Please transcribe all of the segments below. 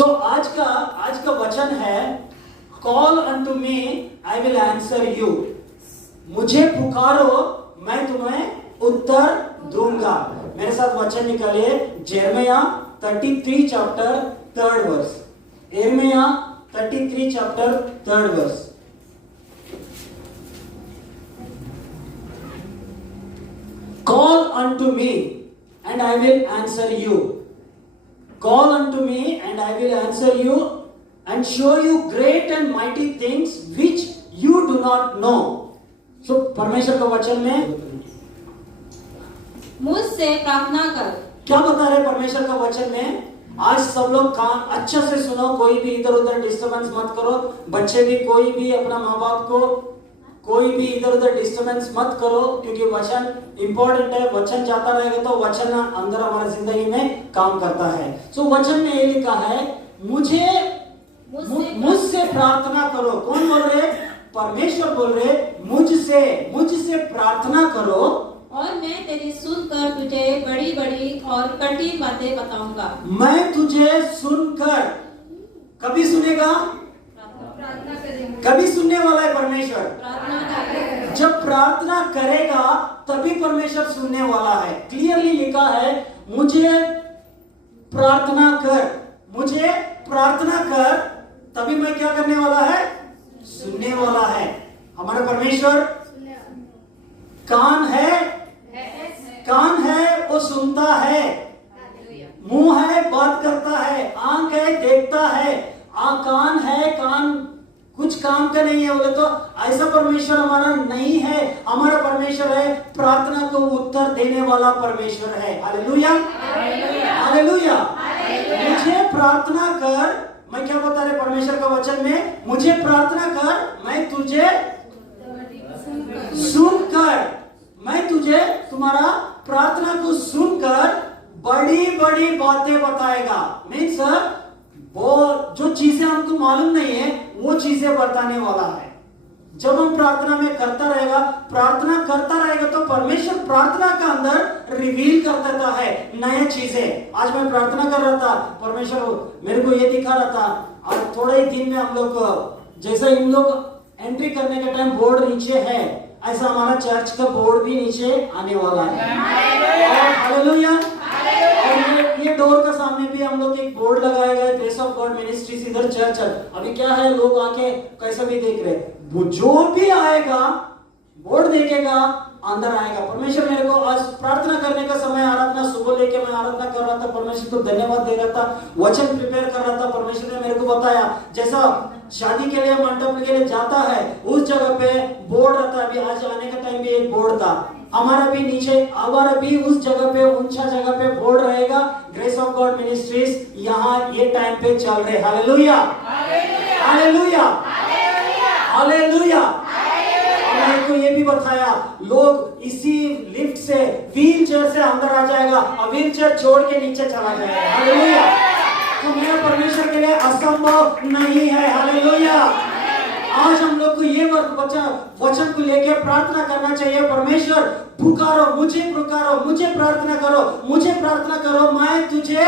आज का वचन है call unto me I will answer you. मुझे पुकारो मैं तुम्हें उत्तर दूंगा। मेरे साथ वचन निकालिए यिर्मयाह 33 चैप्टर 3rd वर्स। यिर्मयाह 33 chapter 3rd verse. Call unto me and I will answer you. Call unto me and I will answer you and show you great and mighty things which you do not know. So परमेश्वर का वचन में मुझसे प्रार्थना कर। क्या बता रहे परमेश्वर का वचन में? आज सब लोग कान अच्छा से सुनो, कोई भी इधर उधर डिस्टर्बेंस मत करो। बच्चे भी, कोई भी अपना माँ बाप को कोई भी इधर उधर डिस्टर्बेंस मत करो, क्योंकि वचन इंपॉर्टेंट है। वचन जाता रहेगा तो वचन अंदर हमारे जिंदगी में काम करता है। सो वचन में ये लिखा है मुझसे प्रार्थना करो। कौन बोल रहे? परमेश्वर बोल रहे मुझसे प्रार्थना करो और मैं तेरी सुनकर तुझे बड़ी बड़ी और कठिन बातें बताऊंगा। मैं तुझे सुनकर, कभी सुनेगा? कभी सुनने वाला है परमेश्वर। जब प्रार्थना करेगा तभी परमेश्वर सुनने वाला है। क्लियरली लिखा है मुझे प्रार्थना कर तभी मैं क्या करने वाला है? सुनने वाला है। हमारा परमेश्वर कान है वो सुनता है, मुंह है बात करता है, आंख है देखता है, कान है कान कुछ काम का नहीं है बोले तो ऐसा परमेश्वर हमारा नहीं है। हमारा परमेश्वर है प्रार्थना को उत्तर देने वाला परमेश्वर है। Hallelujah hallelujah. मुझे प्रार्थना कर, मैं क्या बता रहे परमेश्वर का वचन में? मुझे प्रार्थना कर मैं तुझे सुनकर, मैं तुझे तुम्हारा प्रार्थना को सुनकर बड़ी बड़ी बातें बताएगा। मीन्स वो जो चीजें हमको मालूम नहीं है वो चीजें बताने वाला है। जब हम प्रार्थना में प्रार्थना करता रहेगा तो परमेश्वर प्रार्थना का अंदर रिवील कर देता है नए चीजें। आज मैं प्रार्थना कर रहा था, परमेश्वर मेरे को ये दिखा रहा था। और थोड़े ही दिन में हम लोग जैसे इन लोग एंट्री करने का टाइम बोर्ड नीचे है, ऐसा हमारा चर्च का बोर्ड भी नीचे आने वाला है। हालेलुया। और ये डोर का सामने भी हम लोग एक बोर्ड लगाया गया, ग्रेस ऑफ गॉड मिनिस्ट्रीज, इधर चर्च है। अभी क्या है, लोग आके कैसा भी देख रहे, वो जो भी आएगा बोर्ड देखेगा अंदर आएगा। परमेश्वर मेरे को आज प्रार्थना करने का समय आराधना सुबह लेके मैं आराधना कर रहा था, परमेश्वर को धन्यवाद दे रहा था, वचन प्रिपेयर कर रहा था। परमेश्वर ने मेरे को बताया जैसा शादी के लिए मंडप के लिए जाता है उस जगह पे बोर्ड रहता है। अभी आज आने का टाइम भी एक बोर्ड था, हमारा भी नीचे हमारा भी उस जगह पे ऊंचा जगह पे बोर्ड रहेगा, ग्रेस ऑफ गॉड मिनिस्ट्रीज यहाँ ये टाइम पे चल रहे। Hallelujah hallelujah hallelujah. मेरे को ये भी बताया लोग इसी लिफ्ट से व्हील चेयर से अंदर आ जाएगा और व्हील चेयर छोड़ के नीचे चला जाएगा। हालेलुया। तो मेरा परमेश्वर के लिए असंभव नहीं है। हालेलुया। आज हम लोग को ये वचन को लेके प्रार्थना करना चाहिए। परमेश्वर पुकारो, मुझे प्रार्थना करो, मैं तुझे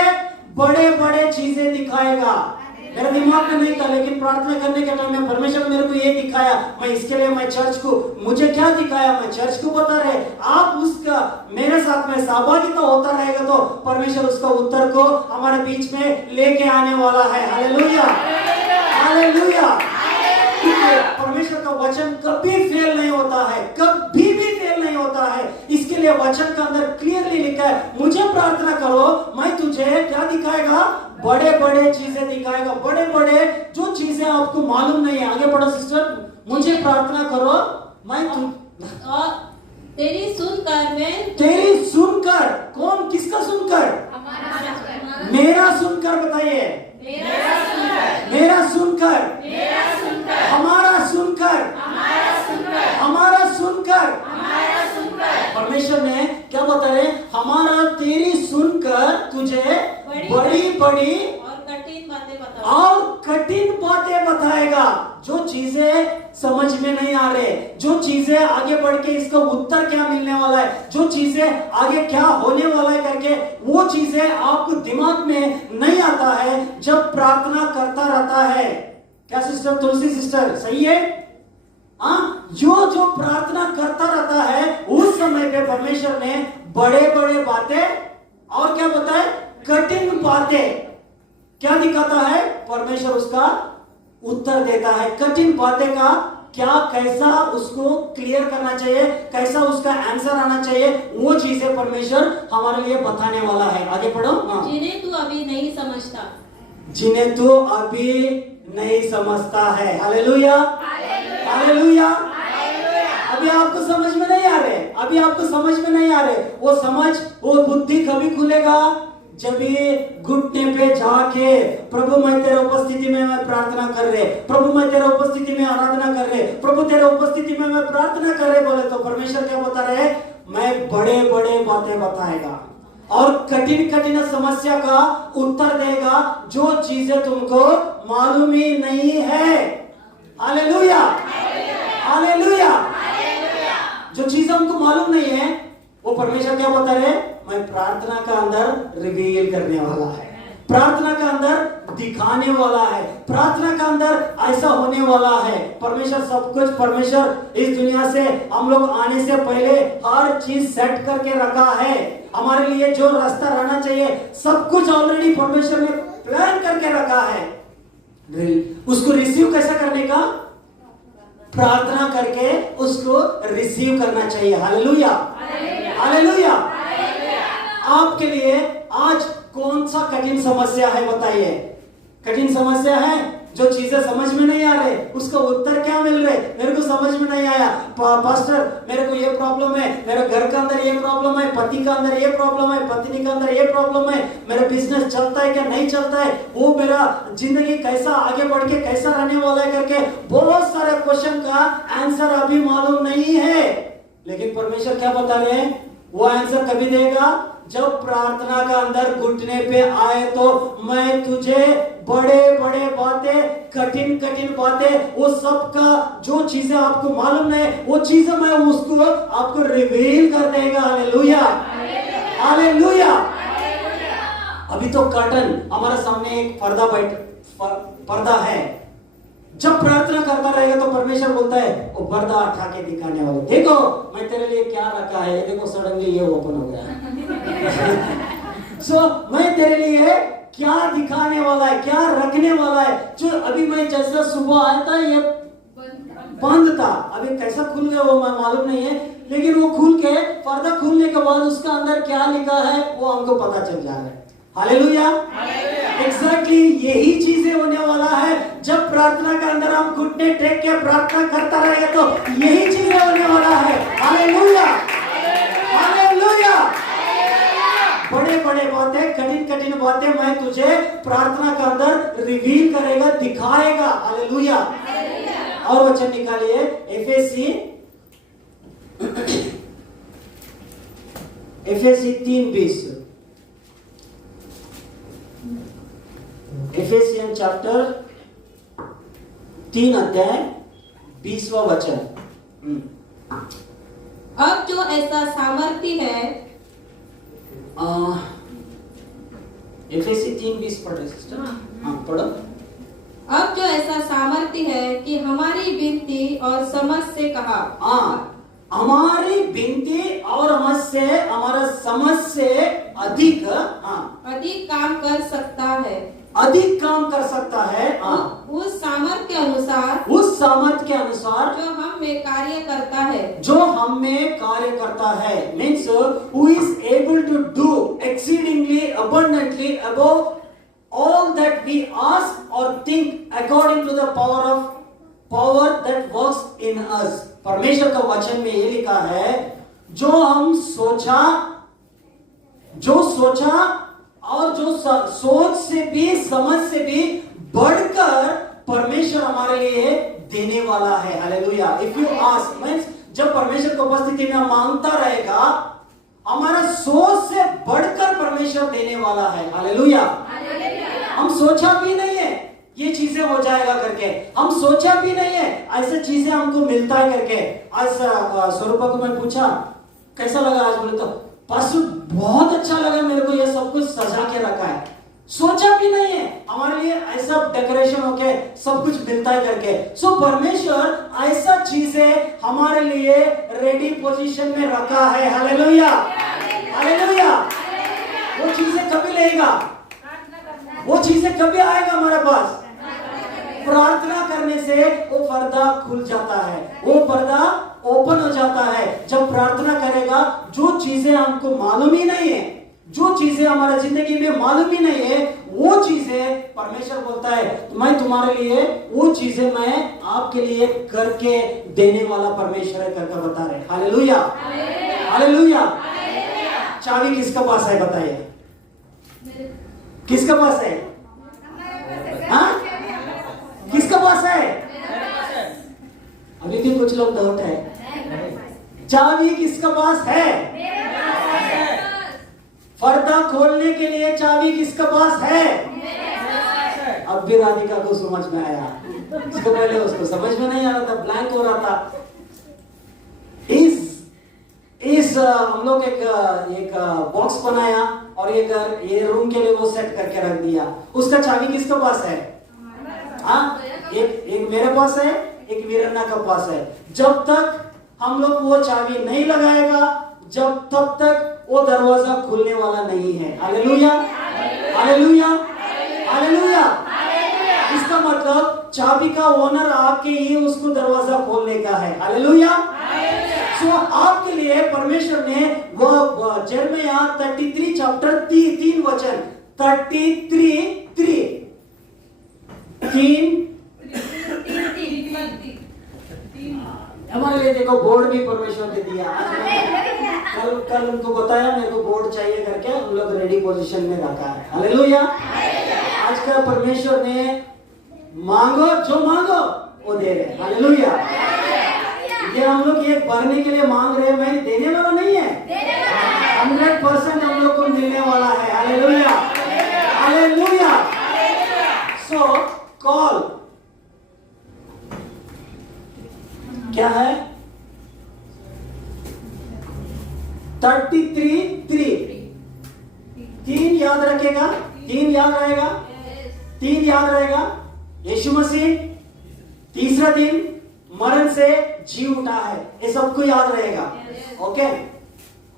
बड़े बड़े चीजें दिखाएगा। मेरे दिमाग में नहीं था, लेकिन प्रार्थना करने के टाइम में परमेश्वर मेरे को ये दिखाया। मैं इसके लिए मैं चर्च को, मुझे क्या दिखाया मैं चर्च को बता रहे। आप उसका मेरे साथ में सहभागिता होता रहेगा तो परमेश्वर उसका उत्तर को हमारे बीच में लेके आने वाला है। Hallelujah hallelujah. परमेश्वर का वचन कभी फेल नहीं होता है, कभी भी फेल नहीं होता है। इसके लिए वचन का अंदर क्लियरली लिखा है मुझे प्रार्थना करो मैं तुझे क्या दिखाएगा? बड़े बड़े चीजें दिखाएगा। बड़े बड़े जो चीजें आपको मालूम नहीं है। आगे बढ़ो सिस्टर। मुझे प्रार्थना करो मैं तेरी सुनकर। कौन किसका सुनकर? मेरा सुनकर बताइए। मेरा सुनकर, हमारा सुनकर। परमेश्वर ने क्या बता रहे? हमारा तेरी सुनकर तुझे बड़ी बड़ी और कठिन और कठिन बातें बताएगा। जो चीजें समझ में नहीं आ रहे, जो चीजें आगे बढ़ के इसका उत्तर क्या मिलने वाला है, जो चीजें आगे क्या होने वाला है करके, वो चीजें आपको दिमाग में नहीं आता है जब प्रार्थना करता रहता है। क्या सिस्टर तुलसी सिस्टर सही है? जो प्रार्थना करता रहता है उस समय पे परमेश्वर ने बड़े बड़े बातें और क्या बताए, कठिन बातें क्या दिखाता है, परमेश्वर उसका उत्तर देता है। कठिन बातें का क्या, कैसा उसको क्लियर करना चाहिए, कैसा उसका आंसर आना चाहिए, वो चीजें परमेश्वर हमारे लिए बताने वाला है। आगे पढ़ो। जिन्हें तू अभी नहीं समझता, जिन्हें तू अभी नहीं समझता है। Hallelujah, hallelujah. अभी आपको समझ में नहीं आ रहे, अभी आपको समझ में नहीं आ रहे, वो समझ, वो बुद्धि कभी खुलेगा जब ये घुटने पे जाके प्रभु मैं तेरे उपस्थिति में मैं प्रार्थना कर रहे, प्रभु मैं तेरे उपस्थिति में आराधना कर रहे, प्रभु तेरे उपस्थिति में मैं प्रार्थना कर रहे बोले तो परमेश्वर क्या बता रहे, मैं बड़े बड़े बातें बताएगा और कठिन कठिन समस्या का उत्तर देगा, जो चीजें तुमको मालूम ही नहीं है। Hallelujah, hallelujah. जो चीजें हमको मालूम नहीं है वो परमेश्वर क्या बता रहे, मैं प्रार्थना का अंदर रिवील करने वाला है, प्रार्थना का अंदर दिखाने वाला है, प्रार्थना का अंदर ऐसा होने वाला है। परमेश्वर सब कुछ, परमेश्वर इस दुनिया से हम लोग आने से पहले हर चीज सेट करके रखा है। हमारे लिए जो रास्ता रहना चाहिए सब कुछ ऑलरेडी परमेश्वर ने प्लान करके रखा है। उसको रिसीव कैसा करने का, प्रार्थना करके उसको रिसीव करना चाहिए। Hallelujah, hallelujah. आपके लिए आज कौन सा कठिन समस्या है बताइए? कठिन समस्या है, जो चीजें समझ में नहीं आ रहे उसका उत्तर क्या मिल रहे, मेरे को समझ में नहीं आया पास्टर, मेरे को ये प्रॉब्लम है, मेरे घर के अंदर ये प्रॉब्लम है, पति का अंदर ये प्रॉब्लम है, पत्नी का अंदर ये प्रॉब्लम है, मेरा बिजनेस चलता है क्या नहीं चलता है, वो मेरा जिंदगी कैसा आगे बढ़ के कैसा रहने वाला है करके बहुत सारे क्वेश्चन का आंसर अभी मालूम नहीं है। लेकिन परमेश्वर क्या बता रहे हैं, वो आंसर कभी देगा जब प्रार्थना का अंदर घुटने पे आए तो मैं तुझे बड़े बड़े बातें, कठिन कठिन बातें, वो सब का जो चीजें आपको मालूम नहीं वो चीजें मैं उसको आपको रिवील कर देगा। Hallelujah, hallelujah. अभी तो कर्टन हमारे सामने एक पर्दा है, जब प्रार्थना करता रहेगा तो परमेश्वर बोलता है वो पर्दा उठा के दिखाने वाले, देखो मैं तेरे लिए क्या रखा है, देखो सडनली ये ओपन हो गया। मैं तेरे लिए क्या दिखाने वाला है, क्या रखने वाला है। जो अभी मैं जैसा सुबह आया था ये बंद था, अभी कैसा खुल गया वो मैं मालूम नहीं है, लेकिन वो खुल के पर्दा खुलने के बाद उसका अंदर क्या लिखा है वो हमको पता चल जा रहा है। हालेलुया, एग्जैक्टली यही चीजें होने वाला है। जब प्रार्थना के अंदर हम घुटने टेक के प्रार्थना करता रहेगा तो यही चीजें होने वाला है। Hallelujah, hallelujah. बड़े बड़े बातें, कठिन कठिन बातें मैं तुझे प्रार्थना के अंदर रिवील करेगा, दिखाएगा। हालेलुया। और वचन निकालिए एफेसी 3:20, एफेसियन चैप्टर 3 अध्याय 20वां वचन। अब जो ऐसा सामर्थ्य है, एफेसी 3:20 पढ़े सिस्टर। हाँ पढ़ो। अब जो ऐसा सामर्थ्य है कि हमारी विनती और समझ से कहा, हमारी विनती और हमारा समझ से अधिक अधिक काम कर सकता है, अधिक काम कर सकता है। उस सामर्थ्य के अनुसार, उस सामर्थ्य के अनुसार जो हम में कार्य करता है, जो हम में कार्य करता है। Means who is able to do exceedingly abundantly above all that we ask or think according to the power that works in us। परमेश्वर का वचन में ये लिखा है, जो हम सोचा और जो सोच से भी समझ से भी बढ़कर परमेश्वर हमारे लिए देने वाला है। Hallelujah. If you ask means जब परमेश्वर की उपस्थिति में मांगता रहेगा, हमारा सोच से बढ़कर परमेश्वर देने वाला है। हालेलुया। हम सोचा भी नहीं है, ये चीजें हो जाएगा करके हम सोचा भी नहीं है, ऐसे चीजें हमको मिलता है करके। आज स्वरूपा को मैं पूछा कैसा लगा आज, बोले तो पास्टर बहुत अच्छा लगा मेरे को, ये सब कुछ सजा के रखा है, सोचा भी नहीं है हमारे लिए ऐसा डेकोरेशन होके सब कुछ मिलता है करके। सो परमेश्वर ऐसा चीजें हमारे लिए रेडी पोजीशन में रखा है। Hallelujah, hallelujah. वो चीजें कभी लेगा, वो चीजें कभी आएगा हमारे पास, प्रार्थना करने से वो पर्दा खुल जाता है, वो पर्दा ओपन हो जाता है। जब प्रार्थना करेगा, जो चीजें हमको मालूम ही नहीं है, जो चीजें हमारे जिंदगी में मालूम ही नहीं है, वो चीजें परमेश्वर बोलता है मैं तुम्हारे लिए वो चीजें मैं आपके लिए करके देने वाला परमेश्वर है करके बता रहे। Hallelujah, hallelujah. चाबी किसका पास है बताइए, किसका पास है? हाँ, किसका पास है? अभी भी कुछ लोग डाउट है, चाबी किसका पास है? पर्दा खोलने के लिए चाबी किसका पास है? अब भी राधिका को समझ में आया, इसको पहले उसको समझ में नहीं आ रहा था, ब्लैंक हो रहा था। इस हम लोग एक बॉक्स बनाया और ये रूम के लिए वो सेट करके रख दिया। उसका चाबी किसके पास है? हाँ, एक मेरे पास है, एक वीरन्ना का पास है। जब तक हम लोग वो चाबी नहीं लगाएगा, तब तक वो दरवाजा खुलने वाला नहीं है। Hallelujah, hallelujah, hallelujah. इसका मतलब चाबी का ओनर आके ही उसको दरवाजा खोलने का है। हालेलुया। सो आपके लिए परमेश्वर ने वो यिर्मयाह 33 चैप्टर 3 वचन 33 हमारे लिए देखो बोर्ड भी परमेश्वर ने दिया। कल उनको बताया मेरे को बोर्ड चाहिए करके, हम लोग रेडी पोजीशन में रखा है। हालेलुया। आज का परमेश्वर ने मांगो जो मांगो वो दे रहे। हालेलुया। ये हम लोग ये भरने के लिए मांग रहे हैं, मैं देने वाला नहीं है, 100% हम लोग को मिलने वाला है। Hallelujah, hallelujah. सो कॉल क्या है? 33 3 याद रखेगा, 3 याद रहेगा, 3 याद रहेगा। यीशु मसीह तीसरा दिन मरण से जी उठा है, ये सबको याद रहेगा। ओके।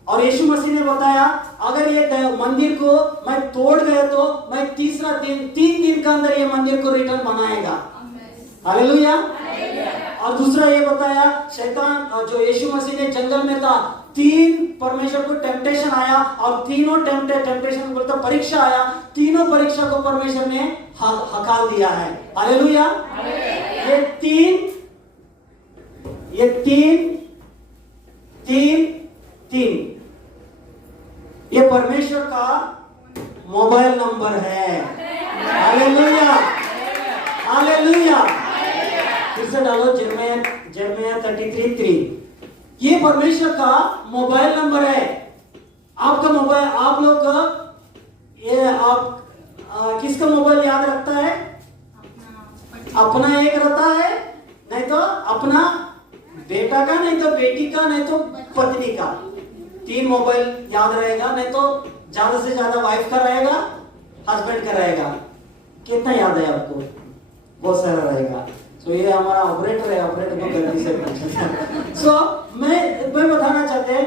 और यीशु मसीह ने बताया अगर ये मंदिर को मैं तोड़ गया तो मैं तीसरा दिन 3 दिन का अंदर ये मंदिर को रिटर्न बनाएगा। हालेलुया। और दूसरा ये बताया शैतान जो यीशु मसीह ने जंगल में था, 3 परमेश्वर को टेम्पटेशन आया और तीनों टेम्पटेशन बोलता परीक्षा आया, तीनों परीक्षा को परमेश्वर ने हकाल दिया है। हालेलुया। ये तीन ये परमेश्वर का मोबाइल नंबर है। Hallelujah, hallelujah. फिर से डालो यिर्मयाह 33:3। ये परमेश्वर का मोबाइल नंबर है। आपका मोबाइल, आप लोग ये आप किसका मोबाइल याद रखता है? अपना एक रहता है, नहीं तो अपना बेटा का, नहीं तो बेटी का, नहीं तो पत्नी का। 3 मोबाइल याद रहेगा, नहीं तो ज्यादा से ज्यादा वाइफ का रहेगा, हस्बैंड का रहेगा। कितना याद है आपको? बहुत सारा रहेगा। सो ये हमारा ऑपरेटर है, ऑपरेटर को गलती से पूछा। सो मैं बताना चाहते हैं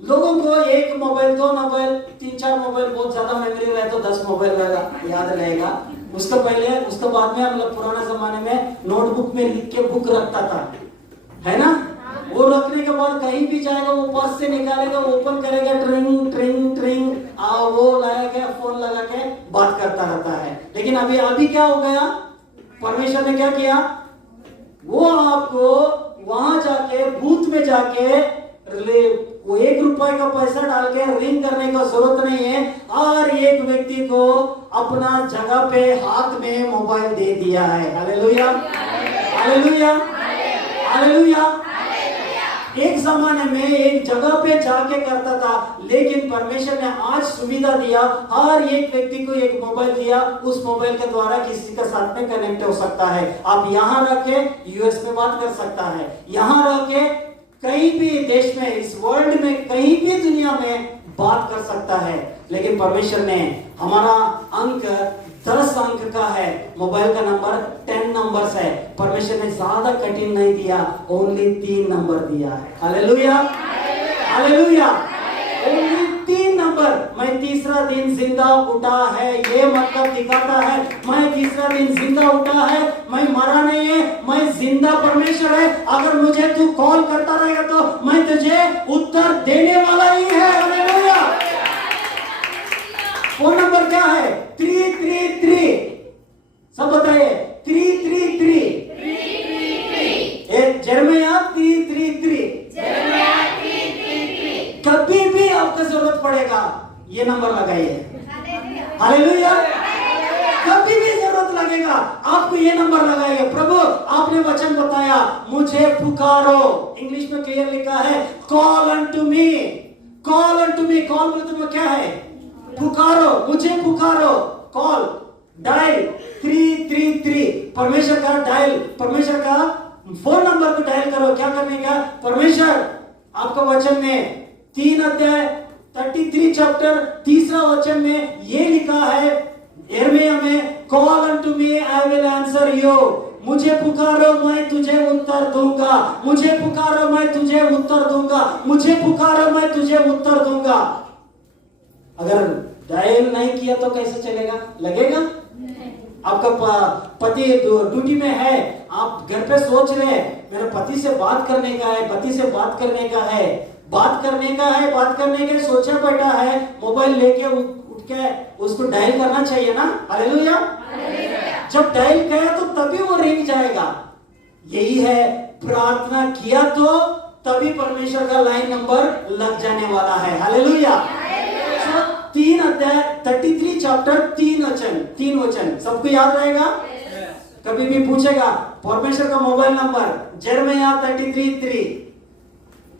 लोगों को 1 मोबाइल, 2 मोबाइल, 3-4 मोबाइल, बहुत ज्यादा मेमोरी रहे तो 10 मोबाइल याद रहेगा। उसके बाद में हम लोग पुराने जमाने में नोटबुक में लिख के बुक रखता था, है ना? वो रखने के बाद कहीं भी जाएगा वो पर्स से निकालेगा, ओपन करेगा, ट्रिंग ट्रिंग ट्रिंग, वो लाएगा, फोन लगा के बात करता रहता है। लेकिन अभी क्या हो गया? परमेश्वर ने क्या किया? वो आपको वहां जाके बूथ में जाके वो 1 रुपए का पैसा डाल के रिंग करने का जरूरत नहीं है। हर एक व्यक्ति को अपना जगह पे हाथ में मोबाइल दे दिया है। Hallelujah, hallelujah, hallelujah. एक जमाने में एक जगह पे जाके करता था, लेकिन परमेश्वर ने आज सुविधा दिया, हर एक व्यक्ति को एक मोबाइल दिया, उस मोबाइल के द्वारा किसी के साथ में कनेक्ट हो सकता है। आप यहाँ रह के यूएस में बात कर सकता है, यहाँ रह के कहीं भी देश में, इस वर्ल्ड में कहीं भी दुनिया में बात कर सकता है। लेकिन परमेश्वर ने हमारा अंक 10 अंक का है, मोबाइल का नंबर 10 नंबर्स है। परमेश्वर ने ज्यादा कठिन नहीं दिया, ओनली 3 नंबर दिया है। Hallelujah, hallelujah, only 3 number. मैं तीसरा दिन जिंदा उठा है, ये मतलब दिखाता है मैं तीसरा दिन जिंदा उठा है, मैं मरा नहीं है, मैं जिंदा परमेश्वर है। अगर मुझे तू कॉल करता रहेगा तो मैं तुझे उत्तर देने वाला ही है। हालेलुया। फोन नंबर क्या है? 333। सब बताइए, 333। जर्मिया 333। कभी भी आपको जरूरत पड़ेगा ये नंबर लगाइए। हालेलुया। कभी भी जरूरत लगेगा आपको ये नंबर लगाइए। प्रभु आपने वचन बताया, मुझे पुकारो। इंग्लिश में क्लियर लिखा है, call unto me. Call unto me. Call मतलब क्या है? पुकारो, मुझे पुकारो। Call, dial 333। परमेश्वर का डायल, परमेश्वर का फोन नंबर को डायल करो। क्या करने का? परमेश्वर आपका वचन में 3 अध्याय 33 चैप्टर 3रा वचन में ये लिखा है यिर्मयाह में, call unto me I will answer you. मुझे पुकारो मैं तुझे उत्तर दूंगा। मुझे पुकारो मैं तुझे उत्तर दूंगा। मुझे पुकारो मैं तुझे उत्तर दूंगा। अगर डायल नहीं किया तो कैसे चलेगा? लगेगा? आपका पति ड्यूटी में है, आप घर पे सोच रहे हैं मेरे पति से बात करने का है, पति से बात करने का है, बात करने का है, बात करने के सोचा बैठा है, मोबाइल लेके उठ के उसको डायल करना चाहिए ना। हालेलुया। जब डायल किया तो तभी वो रिंग जाएगा। यही है, प्रार्थना किया तो तभी परमेश्वर का लाइन नंबर लग जाने वाला है। हालेलुया। 3 अध्याय 33 चैप्टर 3 वचन सबको याद रहेगा? कभी भी पूछेगा परमेश्वर का मोबाइल नंबर यिर्मयाह 33:3,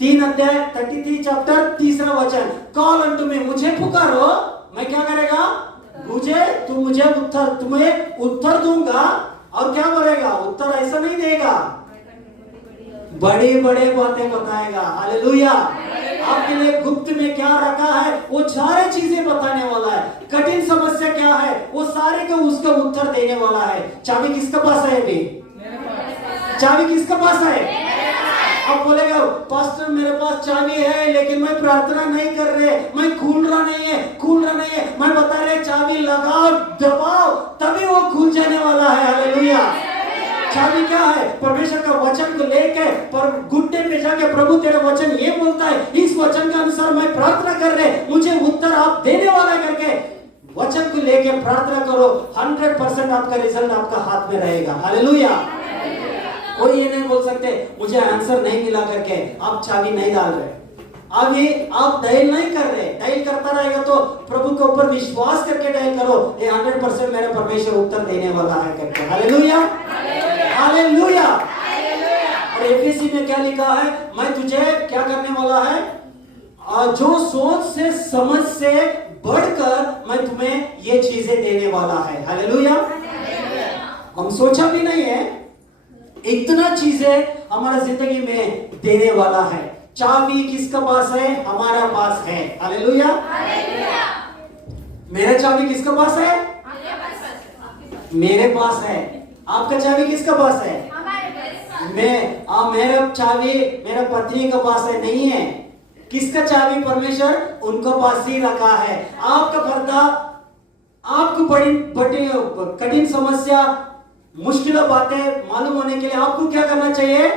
3 अध्याय 33 चैप्टर 3रा वचन, कॉल अनटू मी। मुझे पुकारो, मैं क्या करेगा? तुम्हें उत्तर दूंगा। और क्या बोलेगा? उत्तर ऐसा नहीं देगा, बड़ी बड़े बातें बताएगा। हालेलुया। आपके लिए गुप्त में क्या रखा है वो सारी चीजें बताने वाला है। कठिन समस्या क्या है वो सारे को उसका उत्तर देने वाला है। चाबी किसके पास है? अभी चाबी किसके पास है? अब बोलेगा पास्टर मेरे पास चाबी है लेकिन मैं प्रार्थना नहीं कर रहे, मैं खुल रहा नहीं है। मैं बता रहे चाबी लगाओ, दबाओ, तभी वो खुल जाने वाला है। हालेलुया। चाबी क्या है? परमेश्वर का वचन को लेके पर घुटने पे जाके, प्रभु तेरा वचन ये बोलता है, इस वचन के अनुसार मैं प्रार्थना कर रहे, मुझे उत्तर आप देने वाला करके वचन को लेके प्रार्थना करो। 100% आपका रिजल्ट आपका हाथ में रहेगा। हालेलुया। कोई ये नहीं बोल सकते मुझे आंसर नहीं मिला करके आप चाबी नहीं डाल रहे, अभी आप डायल नहीं कर रहे। डायल करता रहेगा तो प्रभु के ऊपर विश्वास करके डायल करो, ये 100% मेरा परमेश्वर उत्तर देने वाला है करके। Hallelujah, hallelujah. और एफएसी में क्या लिखा है? मैं तुझे क्या करने वाला है? जो सोच से समझ से बढ़कर मैं तुम्हें ये चीजें देने वाला है। हालेलुया। हम सोचा भी नहीं है इतना चीजें हमारा जिंदगी में देने वाला है। चाबी किसका पास है? हमारा पास है। हालेलुया। मेरा चाबी किसका पास है? मेरे पास है। आपका चाबी किसका पास है? मेरा चाबी मेरा पत्नी का पास है, नहीं है। किसका चाबी? परमेश्वर उनका पास ही रखा है। आपका पर्दा, आपको बड़ी कठिन समस्या, मुश्किल बातें मालूम होने के लिए आपको क्या करना चाहिए?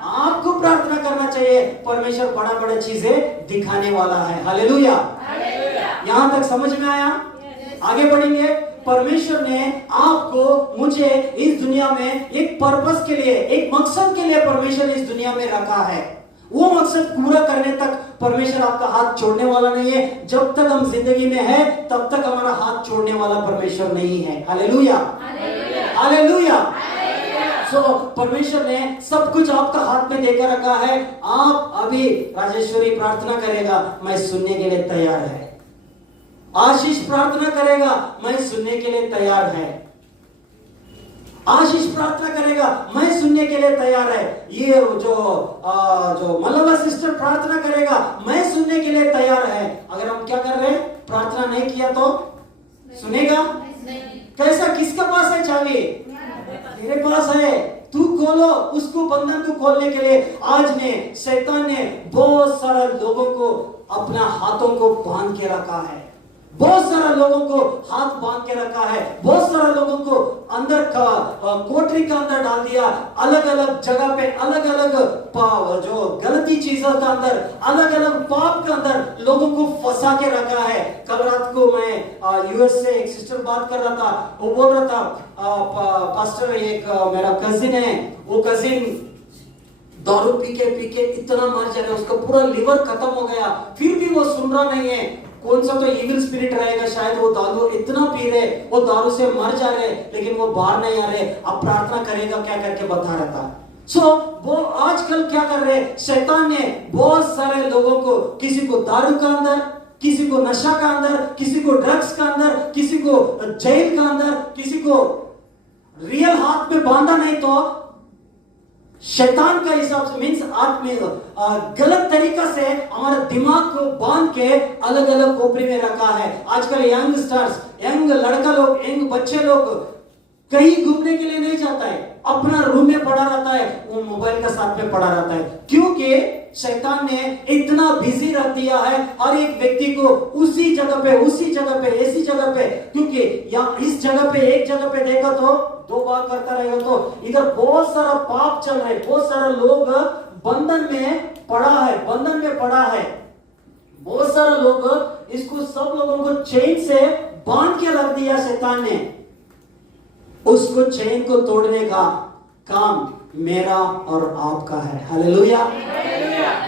आपको प्रार्थना करना चाहिए। परमेश्वर बड़ा बड़ा चीजें दिखाने वाला है। हालेलुया। यहां तक समझ में आया? आगे बढ़ेंगे। परमेश्वर ने आपको, मुझे इस दुनिया में एक पर्पस के लिए, एक मकसद के लिए परमेश्वर इस दुनिया में रखा है। वो मकसद पूरा करने तक परमेश्वर आपका हाथ छोड़ने वाला नहीं है। जब तक हम जिंदगी में है तब तक हमारा हाथ छोड़ने वाला परमेश्वर नहीं है। Hallelujah, hallelujah. सो परमेश्वर ने सब कुछ आपका हाथ में देकर रखा है। आप अभी राजेश्वरी प्रार्थना करेगा, मैं सुनने के लिए तैयार है। आशीष प्रार्थना करेगा, मैं सुनने के लिए तैयार है। आशीष प्रार्थना करेगा, मैं सुनने के लिए तैयार है। ये जो मलबा सिस्टर प्रार्थना करेगा, मैं सुनने के लिए तैयार है। अगर हम क्या कर रहे हैं, प्रार्थना नहीं किया तो सुनेगा कैसा? किसके पास है चाबी? तेरे पास है। तू खोलो, उसको बंधन को खोलने के लिए आज ने शैतान ने बहुत सारे लोगों को अपना हाथों को बांध के रखा है। बहुत सारे लोगों को हाथ बांध के रखा है। बहुत सारे लोगों को अंदर का कोठरी का अंदर डाल दिया। अलग अलग जगह पे अलग अलग जो गलती चीजों का अंदर, अलग अलग पाप के अंदर लोगों को फंसा के रखा है। कल रात को मैं यूएस से एक सिस्टर बात कर रहा था। वो बोल रहा था पास्टर, एक मेरा कजिन है, वो कजिन दारू पी के इतना मर जा रहा है, उसका पूरा लिवर खत्म हो गया, फिर भी वो सुन रहा नहीं है। कौन सा तो इविल स्पिरिट रहेगा शायद, वो दारू इतना पी रहे, वो दारू से मर जा रहे, लेकिन वो बाहर नहीं आ रहे। अब प्रार्थना करेगा क्या करके बता रहा था। वो आजकल क्या कर रहे, शैतान ने बहुत सारे लोगों को, किसी को दारू का अंदर, किसी को नशा का अंदर, किसी को ड्रग्स का अंदर, किसी को जेल का अंदर, किसी को रियल हाथ में बांधा नहीं तो शैतान का हिसाब से मीन्स आत्मीय गलत तरीका से हमारे दिमाग को बांध के अलग अलग खोपड़ी में रखा है। आजकल यंग स्टार्स, यंग लड़का लोग, यंग बच्चे लोग कहीं घूमने के लिए नहीं जाता है, अपना रूम में पड़ा रहता है, वो मोबाइल का साथ में पड़ा रहता है, क्योंकि शैतान ने इतना बिजी रख दिया है हर एक व्यक्ति को उसी जगह पे ऐसी जगह पे, क्योंकि या इस जगह पे एक जगह पे देखा तो दो बार करता रहेगा तो इधर बहुत सारा पाप चल रहा है। बहुत सारा लोग बंधन में पड़ा है। बहुत सारा लोग, इसको सब लोगों को चेन से बांध के रख दिया शैतान ने। उसको चेन को तोड़ने का काम मेरा और आपका है। हालेलुया,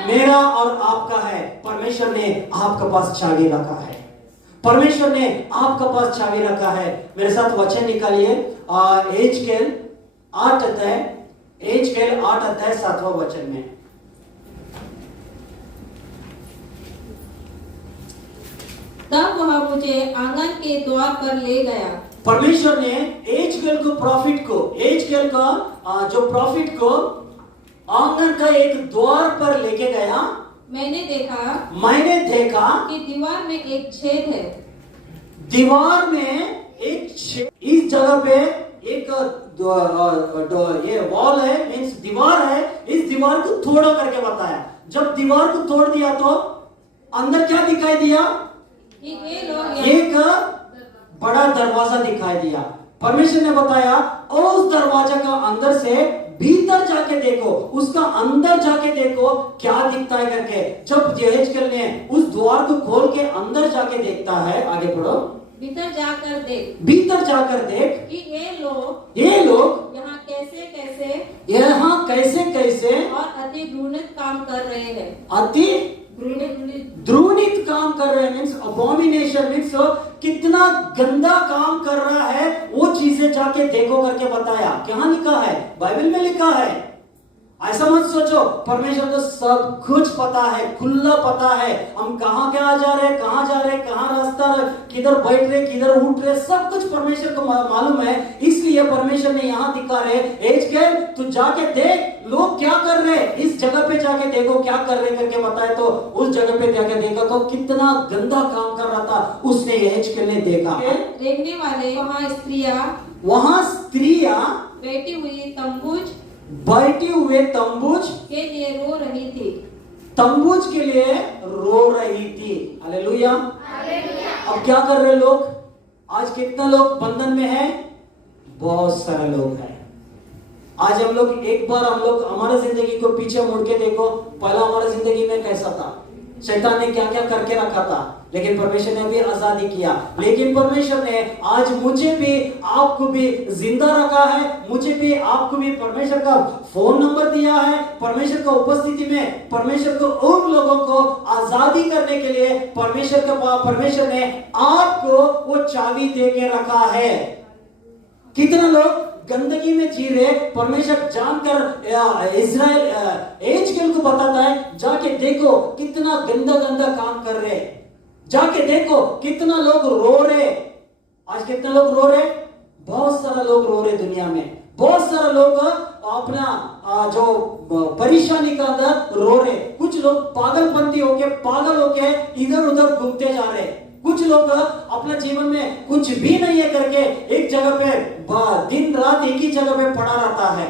मेरा और आपका है। परमेश्वर ने आपके पास चाबी रखा है। परमेश्वर ने आपका पास चाबी रखा है। मेरे साथ वचन निकालिए, एजकेल 8 अध्याय 7वां वचन में। तब वह मुझे आंगन के द्वार पर ले गया। परमेश्वर ने एजकेल को जो प्रॉफिट को आंगन का एक द्वार पर लेके गया। मैंने देखा कि दीवार में एक छेद है। दीवार में एक छेद, इस जगह पे एक ये वॉल है, मीन्स दीवार है। इस दीवार को तोड़ो करके बताया। जब दीवार को तोड़ दिया तो अंदर क्या दिखाई दिया? एक बड़ा दरवाजा दिखाई दिया। परमेश्वर ने बताया उस दरवाजा का अंदर से भीतर जाके देखो, उसका अंदर जाके देखो क्या दिखता है करके। जब यहेजकेल ने उस द्वार को खोल के अंदर जाके देखता है, आगे पढ़ो, भीतर जाकर देख कि ये लोग यहाँ कैसे कैसे और अति घृणित काम कर रहे हैं। अति द्रोणित काम कर रहे हैं, मीन्स अबॉमिनेशन, मीन्स कितना गंदा काम कर रहा है, वो चीजें जाके देखो करके बताया। क्या लिखा है? बाइबल में लिखा है। ऐसा मत सोचो, परमेश्वर को सब कुछ पता है, खुला पता है। हम कहाँ जा रहे हैं, कहाँ रास्ता, किधर बैठ रहे, किधर उठ रहे, सब कुछ परमेश्वर को मालूम है। इसलिए परमेश्वर ने यहाँ दिखा रहे, एजकेल तू जाके देख लोग क्या कर रहे, इस जगह पे जाके देखो क्या कर रहे करके बताए। तो उस जगह पे जाके देखा तो कितना गंदा काम कर रहा था, उसने एजकेल ने देखा। देखने वाले वहाँ स्त्रियां बैठी हुए तंबूज के लिए रो रही थी। तंबूज के लिए रो रही थी। हालेलुया। अब क्या कर रहे लोग? आज कितना लोग बंधन में है? बहुत सारे लोग हैं। आज हम लोग एक बार हमारे जिंदगी को पीछे मुड़ के देखो, पहला हमारे जिंदगी में कैसा था, शैतान ने क्या क्या करके रखा था, लेकिन परमेश्वर ने भी आजादी किया। लेकिन परमेश्वर ने आज मुझे भी आपको भी जिंदा रखा है, मुझे भी आपको भी परमेश्वर का फोन नंबर दिया है। परमेश्वर का उपस्थिति में परमेश्वर को उन लोगों को आजादी करने के लिए परमेश्वर ने आपको वो चाबी दे के रखा है। कितने लोग गंदगी में जी रहे, परमेश्वर जानकर इस्राएल एजकेल को बताता है, जाके देखो कितना गंदा गंदा काम कर रहे, जाके देखो कितना लोग रो रहे। आज कितने लोग रो रहे? बहुत सारा लोग रो रहे दुनिया में, बहुत सारा लोग अपना जो परेशानी का अंदर रो रहे। कुछ लोग पागल होके इधर उधर घूमते जा रहे। कुछ लोग अपने जीवन में कुछ भी नहीं है करके एक जगह पे दिन रात एक ही जगह पे पड़ा रहता है।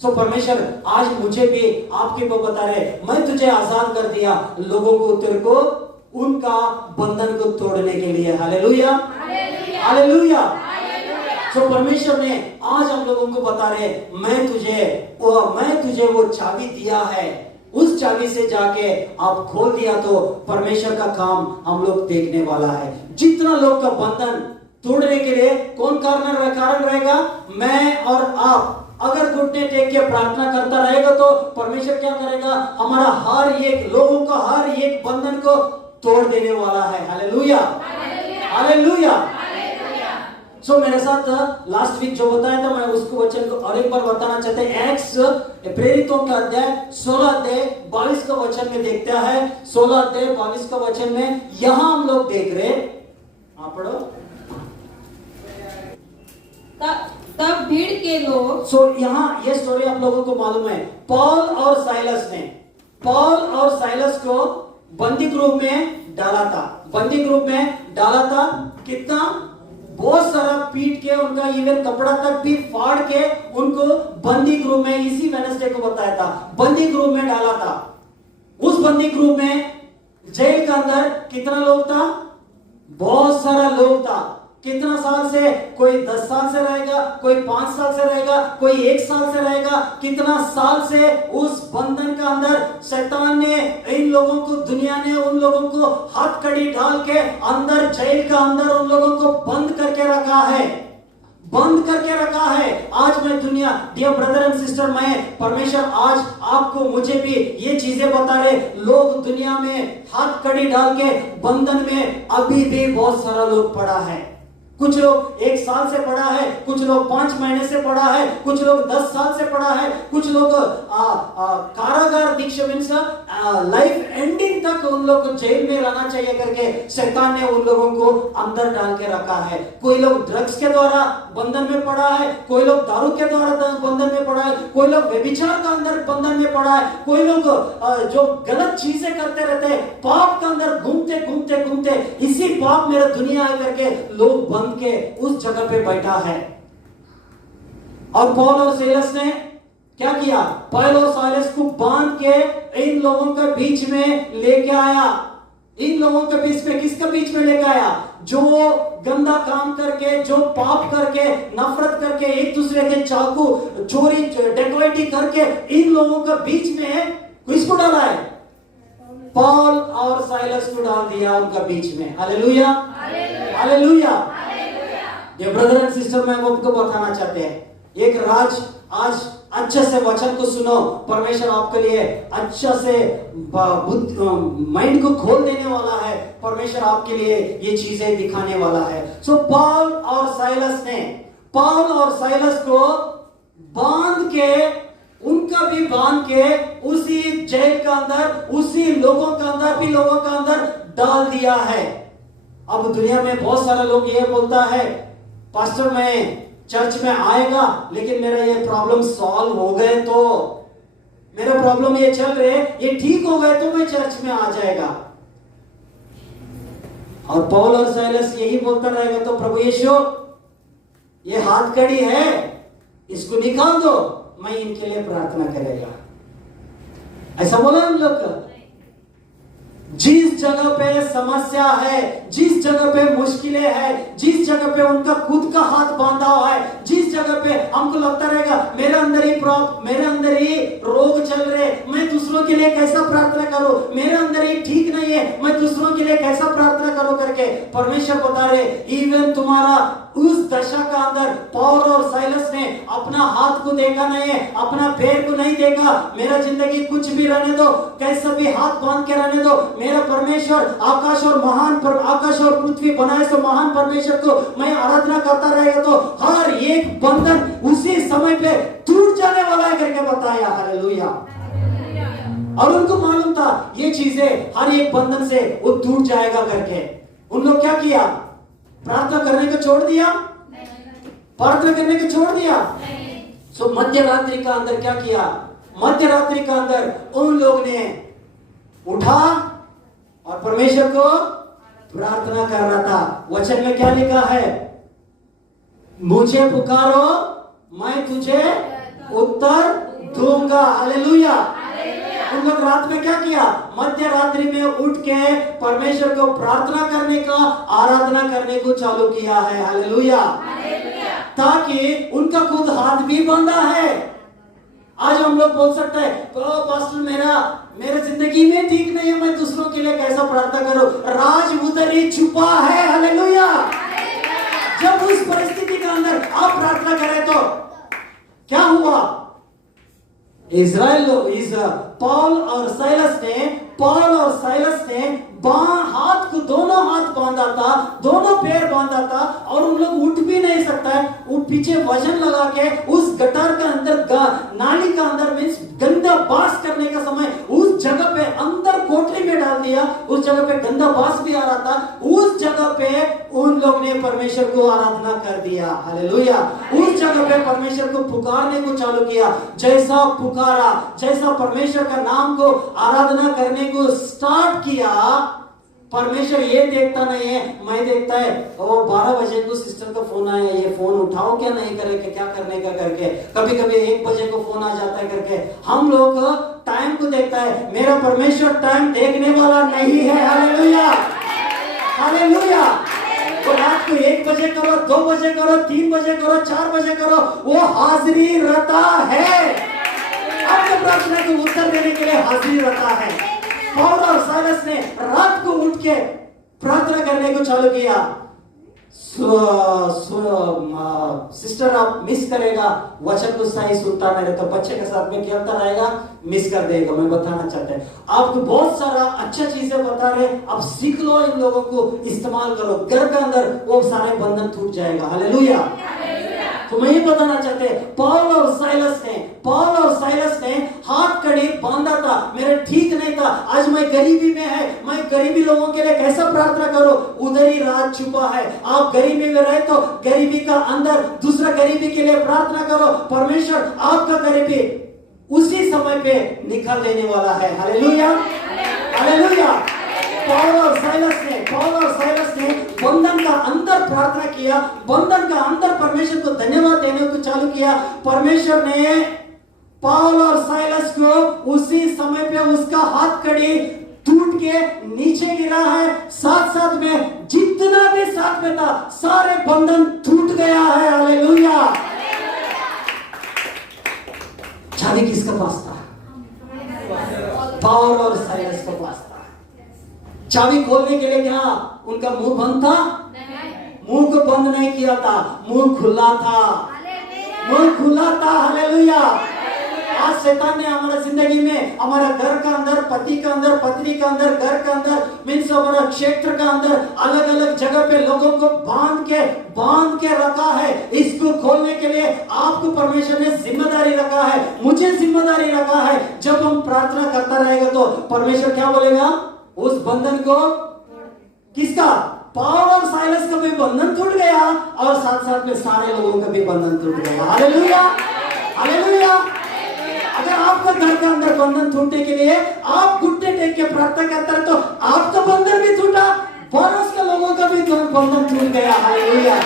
सो परमेश्वर आज मुझे भी आपके को बता रहे, मैं तुझे आजाद कर दिया लोगों को, तेरे को उनका बंधन को तोड़ने के लिए। Hallelujah, hallelujah. तो परमेश्वर ने आज हम लोगों को बता रहे, मैं तुझे वो चाबी दिया है, उस चाबी से जाके आप खोल दिया तो परमेश्वर का काम हम लोग देखने वाला है। जितना लोग का बंधन तोड़ने के लिए कौन कारण रहेगा? मैं और आप। अगर घुटने टेक के प्रार्थना करता रहेगा तो परमेश्वर क्या करेगा? हमारा हर एक लोगों का हर एक बंधन को तोड़ देने वाला है। Hallelujah, hallelujah. सो मेरे साथ लास्ट वीक जो बताया था, मैं उसको वचन को और एक बार बताना चाहते हैं। एक्स प्रेरितों का अध्याय 16 अध्याय 22 का वचन में देखता है। 16 अध्याय 22 का वचन में यहां हम लोग देख रहे, आप पढ़ो। तब भीड़ के लोग, सो यहाँ ये स्टोरी आप लोगों को मालूम है। पॉल और साइलस को बंदी ग्रुप में डाला था। कितना? बहुत सारा पीट के, उनका इवन कपड़ा तक भी फाड़ के उनको बंदी ग्रुप में, इसी वेडनेसडे को बताया था, बंदी ग्रुप में डाला था। उस बंदी ग्रुप में जेल के अंदर कितना लोग था? बहुत सारा लोग था। कितना साल से? कोई 10 साल से रहेगा, कोई 5 साल से रहेगा, कोई 1 साल से रहेगा। कितना साल से उस बंधन का अंदर शैतान ने इन लोगों को, दुनिया ने उन लोगों को हथकड़ी डाल के अंदर जेल का अंदर उन लोगों को बंद करके रखा है। आज मैं दुनिया, डियर ब्रदर एंड सिस्टर, मैं परमेश्वर आज आपको, मुझे भी ये चीजें बता रहे। लोग दुनिया में हथकड़ी डाल के बंधन में अभी भी बहुत सारा लोग पड़ा है। कुछ लोग 1 साल से पड़ा है, कुछ लोग 5 महीने से पड़ा है, कुछ लोग 10 साल से पड़ा है, कुछ लोग कारागार दीक्षा मीन्स लाइफ एंडिंग तक उन लोग को जेल में रहना चाहिए करके शैतान ने उन लोगों को अंदर डाल के रखा है। कोई लोग ड्रग्स के द्वारा बंधन में पड़ा है, कोई लोग दारू के द्वारा बंधन में पड़ा है, कोई लोग व्यभिचार का अंदर बंधन में पड़ा है, कोई लोग जो गलत चीजें करते रहते हैं, पाप के अंदर घूमते इसी पाप मेरा दुनिया है करके लोग बंद के उस जगह पे बैठा है। और पौल और साइलस ने क्या किया? पौल और साइलस को बांध के इन लोगों के बीच में लेके आया। इन लोगों के बीच में, किसके बीच में लेके आया? जो गंदा काम करके, जो पाप करके, नफरत करके, एक दूसरे के चाकू, चोरी डकैती करके इन लोगों के बीच में किसको डाला है? पौल और साइलस को डाल दिया उनका बीच में। Hallelujah, hallelujah. ये ब्रदर एंड सिस्टर, मैं आपको बताना चाहते हैं एक राज। आज अच्छे से वचन को सुनो, परमेश्वर आपके लिए अच्छा से माइंड को खोल देने वाला है। परमेश्वर आपके लिए ये चीजें दिखाने वाला है। सो पौल और साइलस को बांध के, उनका भी बांध के उसी जेल का अंदर, उसी लोगों का अंदर डाल दिया है। अब दुनिया में बहुत सारे लोग ये बोलता है, पास्टर मैं चर्च में आएगा लेकिन मेरा ये प्रॉब्लम सॉल्व हो गए, तो मेरा प्रॉब्लम ये चल रहे, ये ठीक हो गए तो मैं चर्च में आ जाएगा। और पौल और साइलस यही बोलता रहेगा तो प्रभु यीशु ये हाथ कड़ी है, इसको निकाल दो, मैं इनके लिए प्रार्थना करेगा। ऐसा बोला हम लोग। जिस जगह पे समस्या है, जिस जगह पे मुश्किलें है, जिस जगह पे उनका खुद का हाथ बांधा हुआ है, जिस जगह पे हमको लगता रहेगा मेरा अंदर ही मेरे अंदर ही रोग चल रहे, मैं दूसरों के लिए कैसा प्रार्थना करूं, मेरे अंदर ही ठीक नहीं है, मैं दूसरों के लिए कैसा प्रार्थना करूं करके परमेश्वर बता रहे। इवन तुम्हारा उस दशा का अंदर पौल और साइलस ने अपना हाथ को देखा नहीं है, अपना पैर को नहीं देखा, मेरा जिंदगी कुछ भी रहने दो, कैसा भी हाथ बांध के रहने दो, मेरा परमेश्वर आकाश और पृथ्वी बनाए सो महान परमेश्वर को मैं आराधना करता रहेगा तो हर एक बंधन उसी समय पे टूट जाने वाला है करके बताया। हालेलुया। और उनको मालूम था ये चीजें हर एक बंधन से वो टूट जाएगा करके। उन लोग क्या किया? प्रार्थना करने को छोड़ दिया? प्रार्थना करने को छोड़ दिया? सो मध्य रात्रि का अंदर क्या किया? मध्य रात्रि का अंदर उन लोग ने उठा और परमेश्वर को प्रार्थना कर रहा था। वचन में क्या लिखा है? मुझे पुकारो मैं तुझे उत्तर दूंगा। हालेलुया। उन लोग रात में क्या किया? मध्य रात्रि में उठ के परमेश्वर को प्रार्थना करने का, आराधना करने को चालू किया है। हालेलुया। ताकि उनका खुद हाथ भी बंधा है। आज हम लोग बोल सकते हैं पास्टर मेरा जिंदगी में ठीक नहीं है, मैं दूसरों के लिए कैसा प्रार्थना करूं? राज उधर ही छुपा है। हालेलुया। जब उस परिस्थिति के अंदर आप प्रार्थना करें तो क्या हुआ? इज़राइल लोग पौल और साइलस ने हाथ को दोनों हाथ बांधा था, दोनों पैर बांधा था और उन लोग उठ भी नहीं सकता है। वो पीछे वजन लगा के उस गटार के अंदर नाली का अंदर मींस गंदा बास करने का समय उस जगह पे अंदर कोठरी में डाल दिया। उस जगह पे गंदा बास भी आ रहा था। उस जगह पे उन लोग ने परमेश्वर को आराधना कर दिया। हालेलुया। उस जगह पे परमेश्वर को पुकारने को चालू किया। जैसा पुकारा, जैसा परमेश्वर का नाम को आराधना करने को स्टार्ट किया, परमेश्वर ये देखता नहीं है, मैं देखता है। वो 12 बजे को सिस्टर का फोन आया, ये फोन उठाओ क्या नहीं करेंगे, क्या करने का करके, कभी कभी 1 बजे को फोन आ जाता है करके। हम लोग टाइम को देखता है, मेरा परमेश्वर टाइम देखने वाला नहीं है। हालेलुया। हालेलुया। वो रात को 1 बजे करो, 2 बजे करो, 3 बजे करो, 4 बजे करो, वो हाजिरी रहता है। आपके प्रार्थना को उत्तर देने के लिए हाजिरी रहता है। पौल और साइलस ने रात को उठ के प्रार्थना करने को चालू किया। सिस्टर आप मिस करेगा, वचन को सही सुनता नहीं रहता, बच्चे के साथ में खेलता रहेगा, मिस कर देगा। मैं बताना चाहता है आपको बहुत सारा अच्छा चीजें बता रहे, आप सीख लो, इन लोगों को इस्तेमाल करो, घर के अंदर वो सारे बंधन टूट जाएगा। हालेलुया। तो मैं ये बताना चाहते हैं पौल और साइलस ने हाथ कड़ी बांधा था, मेरे ठीक नहीं था, आज मैं गरीबी में है, मैं गरीबी लोगों के लिए कैसा प्रार्थना करूं? उधर ही राज छुपा है। आप गरीबी में रहे तो गरीबी का अंदर दूसरा गरीबी के लिए प्रार्थना करो, परमेश्वर आपका गरीबी उसी समय पे निकाल देने वाला है। हालेलुया। हालेलुया। पौल और साइलस ने बंधन का अंदर प्रार्थना किया, बंधन का अंदर परमेश्वर को धन्यवाद देने को चालू किया। परमेश्वर ने पौल और साइलस को उसी समय पे उसका हाथ कड़ी टूट के नीचे गिरा है। साथ में जितना भी साथ में था सारे बंधन टूट गया है। हालेलुया। चाबी किसका पास था? पौल और साइलस के पास था। चाबी खोलने के लिए क्या उनका मुंह बंद था? मुंह को बंद नहीं किया था, मुंह खुला था। मुंह खुला था। हालेलुया। आज शैतान ने हमारा जिंदगी में, हमारा घर का अंदर, पति का अंदर, पत्नी का अंदर, घर का अंदर, मीन्स हमारा क्षेत्र का अंदर अलग अलग जगह पे लोगों को बांध के रखा है। इसको खोलने के लिए आपको परमेश्वर ने जिम्मेदारी रखा है, मुझे जिम्मेदारी रखा है। जब हम प्रार्थना करता रहेगा तो परमेश्वर क्या बोलेगा? उस बंधन को किसका? पौल और साइलस का भी बंधन टूट गया और साथ में सारे लोगों का भी बंधन टूट गया। हालेलुया। हालेलुया। अगर आपका घर के अंदर बंधन टूटने के लिए आप घुटने टेक के प्रार्थना करते हैं तो आपका बंधन भी टूटा, पड़ोस के लोगों का भी बंधन टूट गया। हालेलुया।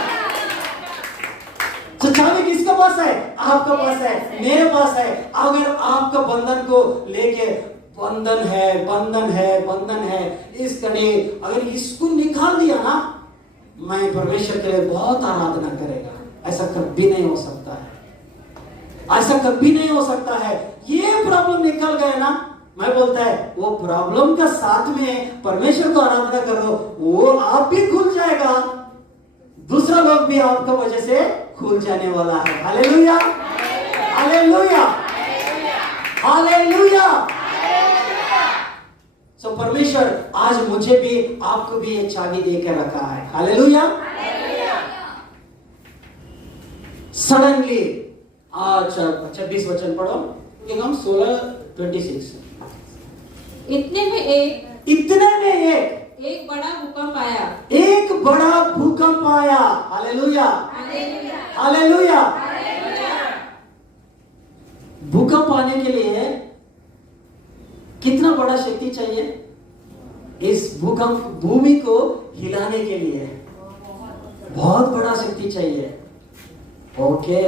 तो चाबी किसके पास है? आपका पास है, मेरे पास है। अगर आपका बंधन को लेके बंधन है इस कड़ी, अगर इसको निकाल दिया ना, मैं परमेश्वर के लिए बहुत आराधना करेगा, ऐसा कभी नहीं हो सकता है। ऐसा कभी नहीं हो सकता है। ये प्रॉब्लम निकल गया ना, मैं बोलता है वो प्रॉब्लम का साथ में परमेश्वर को आराधना कर दो, वो आप भी खुल जाएगा, दूसरा लोग भी आपको वजह से खुल जाने वाला है। Hallelujah, hallelujah, hallelujah. सो परमेश्वर आज मुझे भी आपको भी एक चाबी देकर रखा है। हालेलुया। सडनली आज 26 वचन पढ़ो, हम 16:26। इतने में एक बड़ा भूकंप आया। एक बड़ा भूकंप आया। Hallelujah, hallelujah. भूकंप आने के लिए कितना बड़ा शक्ति चाहिए? इस भूकंप भूमि को हिलाने के लिए बहुत बड़ा शक्ति चाहिए। ओके,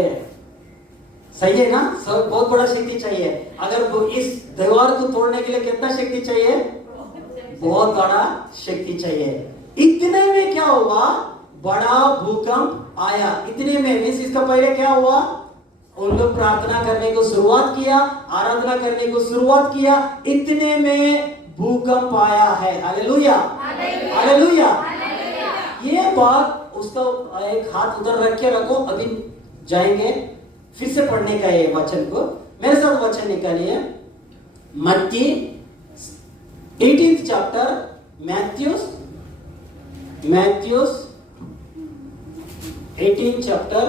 सही है ना? सब बहुत बड़ा शक्ति चाहिए। अगर इस दीवार को तोड़ने के लिए कितना शक्ति चाहिए? बहुत बड़ा शक्ति चाहिए। इतने में क्या हुआ? बड़ा भूकंप आया। इतने में मींस इसका पहले क्या हुआ? उन लोग प्रार्थना करने को शुरुआत किया, आराधना करने को शुरुआत किया, इतने में भूकंप आया है। Hallelujah, hallelujah. ये बात उसका एक हाथ उधर रख के रखो, अभी जाएंगे फिर से पढ़ने का ये वचन को। मेरे साथ वचन निकालिए, मत्ती 18th chapter, Matthews 18 chapter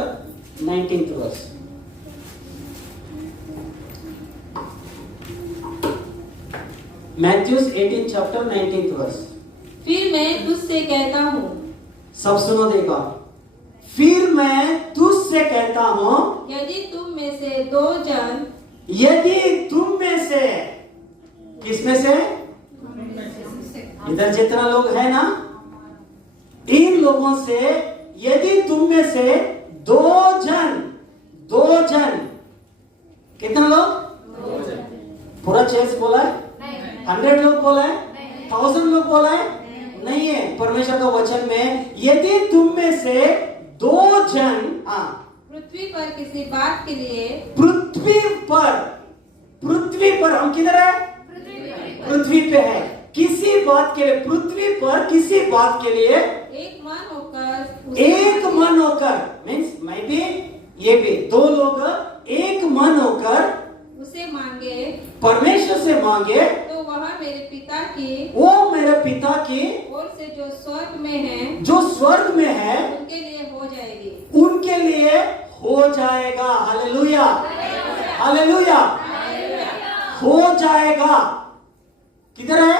19th verse. Matthews 18 chapter 19th verse. फिर मैं तुझसे कहता हूँ, सब सुनो देखो, फिर मैं तुझसे कहता हूं, यदि तुम में से दो जन, यदि तुम में से, किस में से? इधर जितना लोग है ना, इन लोगों से यदि तुम में से दो जन, कितना लोग? पूरा चेस बोला है? 100 लोग बोला है? 1000 लोग बोला है? नहीं है। परमेश्वर का वचन में यदि तुम में से दो जन, पृथ्वी पर किसी बात के लिए, पृथ्वी पर हम किधर है? पृथ्वी पे है। किसी बात के लिए, पृथ्वी पर किसी बात के लिए एक मन होकर मीन्स मैं भी ये भी, दो लोग एक मन होकर उसे मांगे, परमेश्वर से मांगे, तो वह मेरे पिता की, वो मेरे पिता की ओर से जो स्वर्ग में है, जो स्वर्ग में है, उनके लिए हो जाएगी, उनके लिए हो जाएगा। Hallelujah, hallelujah. हो जाएगा। किधर है?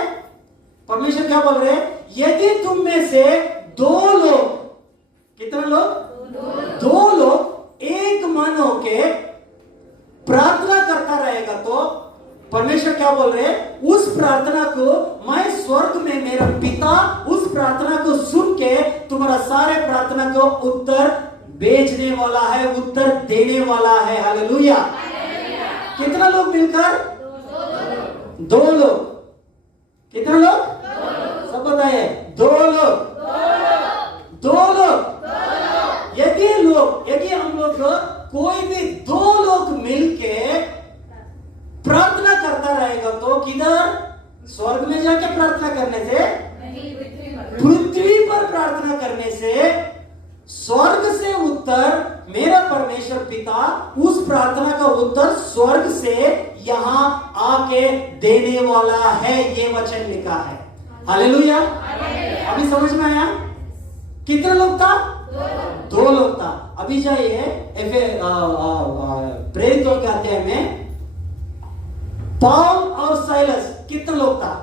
परमेश्वर क्या बोल रहे हैं? यदि तुम में से दो लोग, कितने लोग? दो लोग एक मन होके प्रार्थना करता रहेगा, तो परमेश्वर क्या बोल रहे हैं? उस प्रार्थना को मैं स्वर्ग में, मेरा पिता उस प्रार्थना को सुन के तुम्हारा सारे प्रार्थना को उत्तर भेजने वाला है, उत्तर देने वाला है। हालेलुया। कितना लोग मिलकर? दो लोग। कितना लोग? सब बताइए। दो लोग। यदि हम लोग कोई भी दो लोग मिलके प्रार्थना करता रहेगा, तो किधर? स्वर्ग में जाके प्रार्थना करने से, पृथ्वी पर प्रार्थना करने से स्वर्ग से उत्तर, मेरा परमेश्वर पिता उस प्रार्थना का उत्तर स्वर्ग से यहां आके देने वाला है। ये वचन लिखा है। हालेलुया। अभी समझ में आया? कितने लोग था? दो लोग था। अभी जाइए प्रेरितों के अध्याय में, पौल और साइलस कितने लोग था?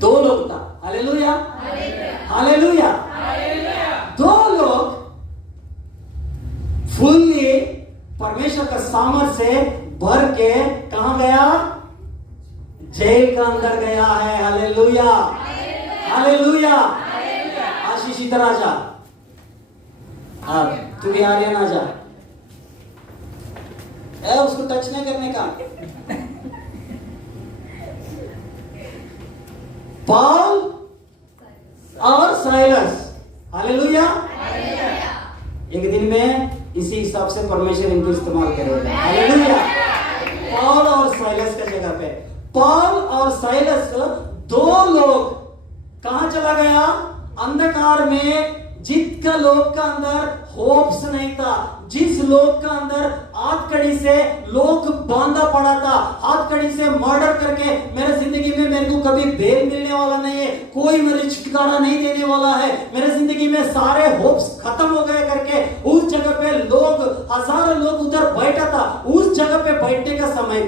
दो लोग था। Hallelujah, hallelujah. दो लोग फुल्ली परमेश्वर का सामर्थ्य से भर के कहां गया? जेल का अंदर गया है। Hallelujah, hallelujah. आशीष इधर आ जा, तू भी आर्यन आ जा। उसको टच नहीं करने का। पौल और साइलस, हालेलुया, एक दिन में इसी हिसाब से परमेश्वर इनको इस्तेमाल करेगा। हालेलुया। पॉल और साइलस का जगह पे पॉल और साइलस दो लोग कहां चला गया? अंधकार में। जिसका लोग का अंदर होप्स नहीं था, जिस लोग का अंदर हथकड़ी से लोग बांधा पड़ा था, हथकड़ी से मर्डर करके मेरे जिंदगी में मेरे को कभी बेल मिलने वाला नहीं है, कोई मुझे छुटकारा नहीं देने वाला है, मेरे जिंदगी में सारे होप्स खत्म हो गए करके उस जगह पे लोग, हजारों लोग उधर बैठा था। उस जगह पे बैठने का समय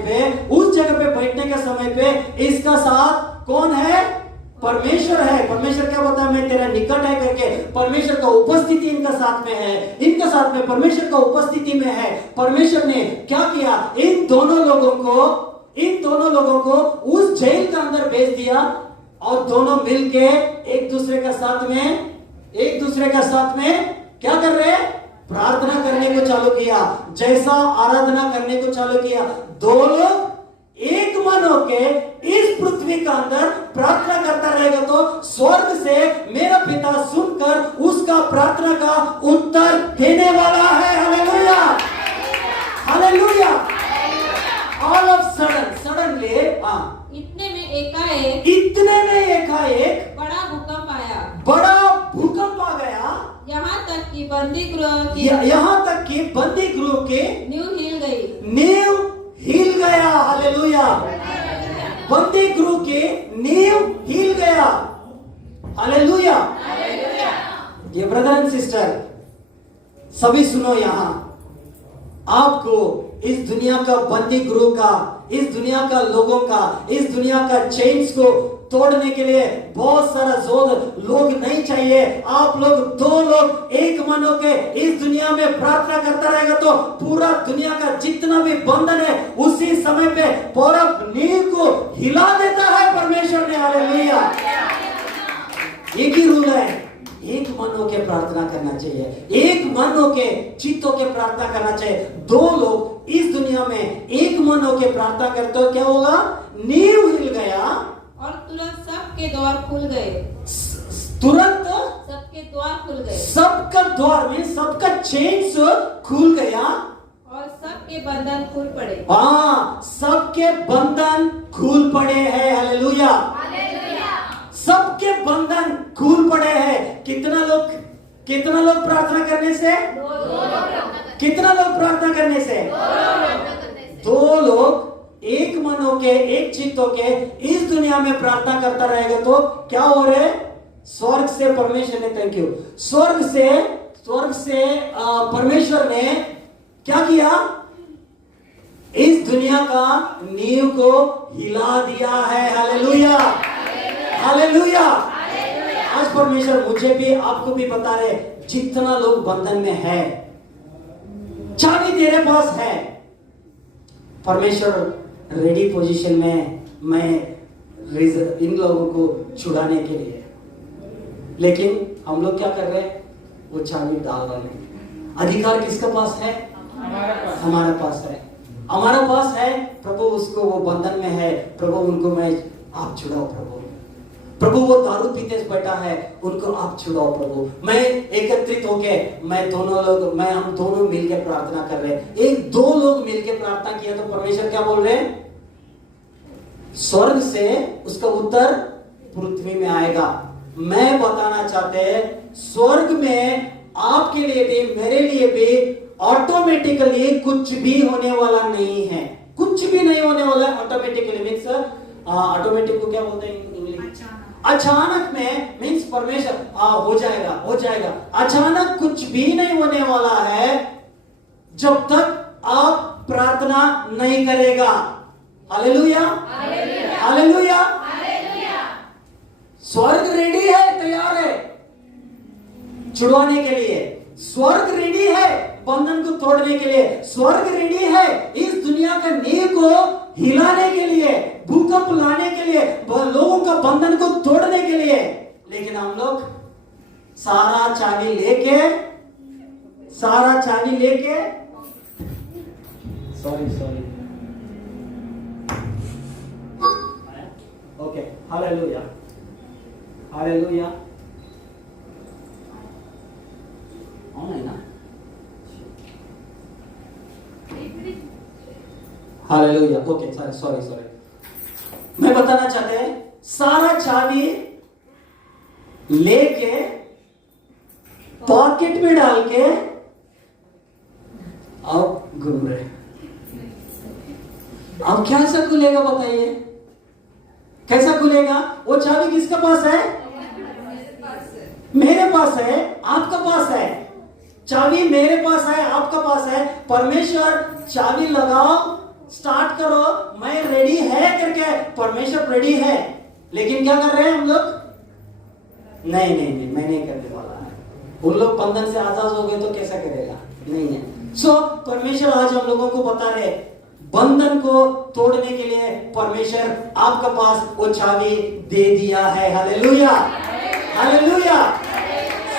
पे इसका साथ कौन है? परमेश्वर है। परमेश्वर क्या बोलता है? मैं तेरा निकट है करके परमेश्वर का उपस्थिति इनका साथ में है, इनका साथ में परमेश्वर का उपस्थिति में है। परमेश्वर ने क्या किया? इन दोनों लोगों को उस जेल के अंदर भेज दिया और दोनों मिलके एक दूसरे के साथ में क्या कर रहे हैं? प्रार्थना करने को चालू किया, जैसा आराधना करने को चालू किया। दो लोग एक मन होके इस पृथ्वी का अंदर प्रार्थना करता रहेगा तो स्वर्ग से मेरा पिता सुनकर उसका प्रार्थना का उत्तर देने वाला है। Hallelujah, hallelujah. All of suddenly इतने में एकाएक बड़ा भूकंप आ गया। यहाँ तक कि बंदी गृह की नींव हिल गया। हालेलुया। बंदी गृह की नींव हिल गया। हालेलुया। ये ब्रदर एंड सिस्टर सभी सुनो, यहां आपको इस दुनिया का बंदी गृह का, इस दुनिया का लोगों का, इस दुनिया का चेन्स को तोड़ने के लिए बहुत सारा लोग नहीं चाहिए। आप लोग दो लोग एक मन होकर इस दुनिया में प्रार्थना करता रहेगा तो पूरा दुनिया का जितना भी बंधन है उसी समय पे पूरा नींव को हिला देता है परमेश्वर ने। हालेलुया। एक ही रूल है, एक मन होकर प्रार्थना करना चाहिए, एक मन होकर चित्त होकर प्रार्थना करना चाहिए। दो लोग इस दुनिया में एक मन होकर प्रार्थना करते हो, क्या होगा? नींव हिल गया और तुरंत सबके द्वार खुल गए। सबका द्वार में सबका चेन्स खुल गया और सबके बंधन खुल पड़े। सबके बंधन खुल पड़े हैं। हालेलुया, सबके बंधन खुल पड़े हैं। कितना लोग प्रार्थना करने से? कितना लोग प्रार्थना करने से? दो लोग एक मन होके, एक चित्त होके इस दुनिया में प्रार्थना करता रहेगा तो क्या हो रहे? स्वर्ग से परमेश्वर ने, थैंक यू, स्वर्ग से परमेश्वर ने क्या किया? इस दुनिया का नींव को हिला दिया है। Hallelujah, hallelujah. आज परमेश्वर मुझे भी आपको भी बता रहे, जितना लोग बंधन में है, चाबी तेरे पास है। परमेश्वर रेडी पोजीशन में मैं इन लोगों को छुड़ाने के लिए, लेकिन हम लोग क्या कर रहे हैं? वो चाबी डाल रहे हैं। अधिकार किसका पास है? हमारे पास है, हमारा पास है। प्रभु उसको, वो बंधन में है, प्रभु उनको मैं, आप छुड़ाओ प्रभु वो दारू पीते बैठा है, उनको आप छुड़ाओ प्रभु। मैं एकत्रित होके हम दोनों मिलकर प्रार्थना कर रहे हैं। एक दो लोग मिलकर प्रार्थना किया तो परमेश्वर क्या बोल रहे हैं? स्वर्ग से उसका उत्तर पृथ्वी में आएगा। मैं बताना चाहते हैं, स्वर्ग में आपके लिए भी मेरे लिए भी ऑटोमेटिकली कुछ भी होने वाला नहीं है। कुछ भी नहीं होने वाला है ऑटोमेटिकली। मीन्स ऑटोमेटिक को क्या बोलते हैं इंग्लिश? अचानक में मीन्स परमेश्वर हो जाएगा। अचानक कुछ भी नहीं होने वाला है जब तक आप प्रार्थना नहीं करेगा। Hallelujah, hallelujah. स्वर्ग रेडी है, तैयार है छुड़वाने के लिए। स्वर्ग रेडी है बंधन को तोड़ने के लिए। स्वर्ग रेडी है इस दुनिया का नींव को हिलाने के लिए, भूकंप लाने के लिए, लोगों का बंधन को तोड़ने के लिए। लेकिन हम लोग सारा चाबी लेके sorry okay, hallelujah, hallelujah. On है ना? हालेलुया। ओके, सॉरी मैं बताना चाहते हैं, सारा चाबी लेके पॉकेट में डाल के अब घूम रहे। अब कैसा खुलेगा बताइए, कैसा खुलेगा? वो चाबी किसका पास है? मेरे पास है, आपका पास है। चाबी मेरे पास है, आपका पास है। परमेश्वर चाबी लगाओ, स्टार्ट करो, मैं रेडी है करके परमेश्वर रेडी है। लेकिन क्या कर रहे हैं हम लोग? नहीं, मैं नहीं करने वाला है। उन लोग बंधन से आजाद हो गए तो कैसा करेगा? नहीं है। सो परमेश्वर आज हम लोगों को बता रहे, बंधन को तोड़ने के लिए परमेश्वर आपका पास वो चाबी दे दिया है। Hallelujah, hallelujah.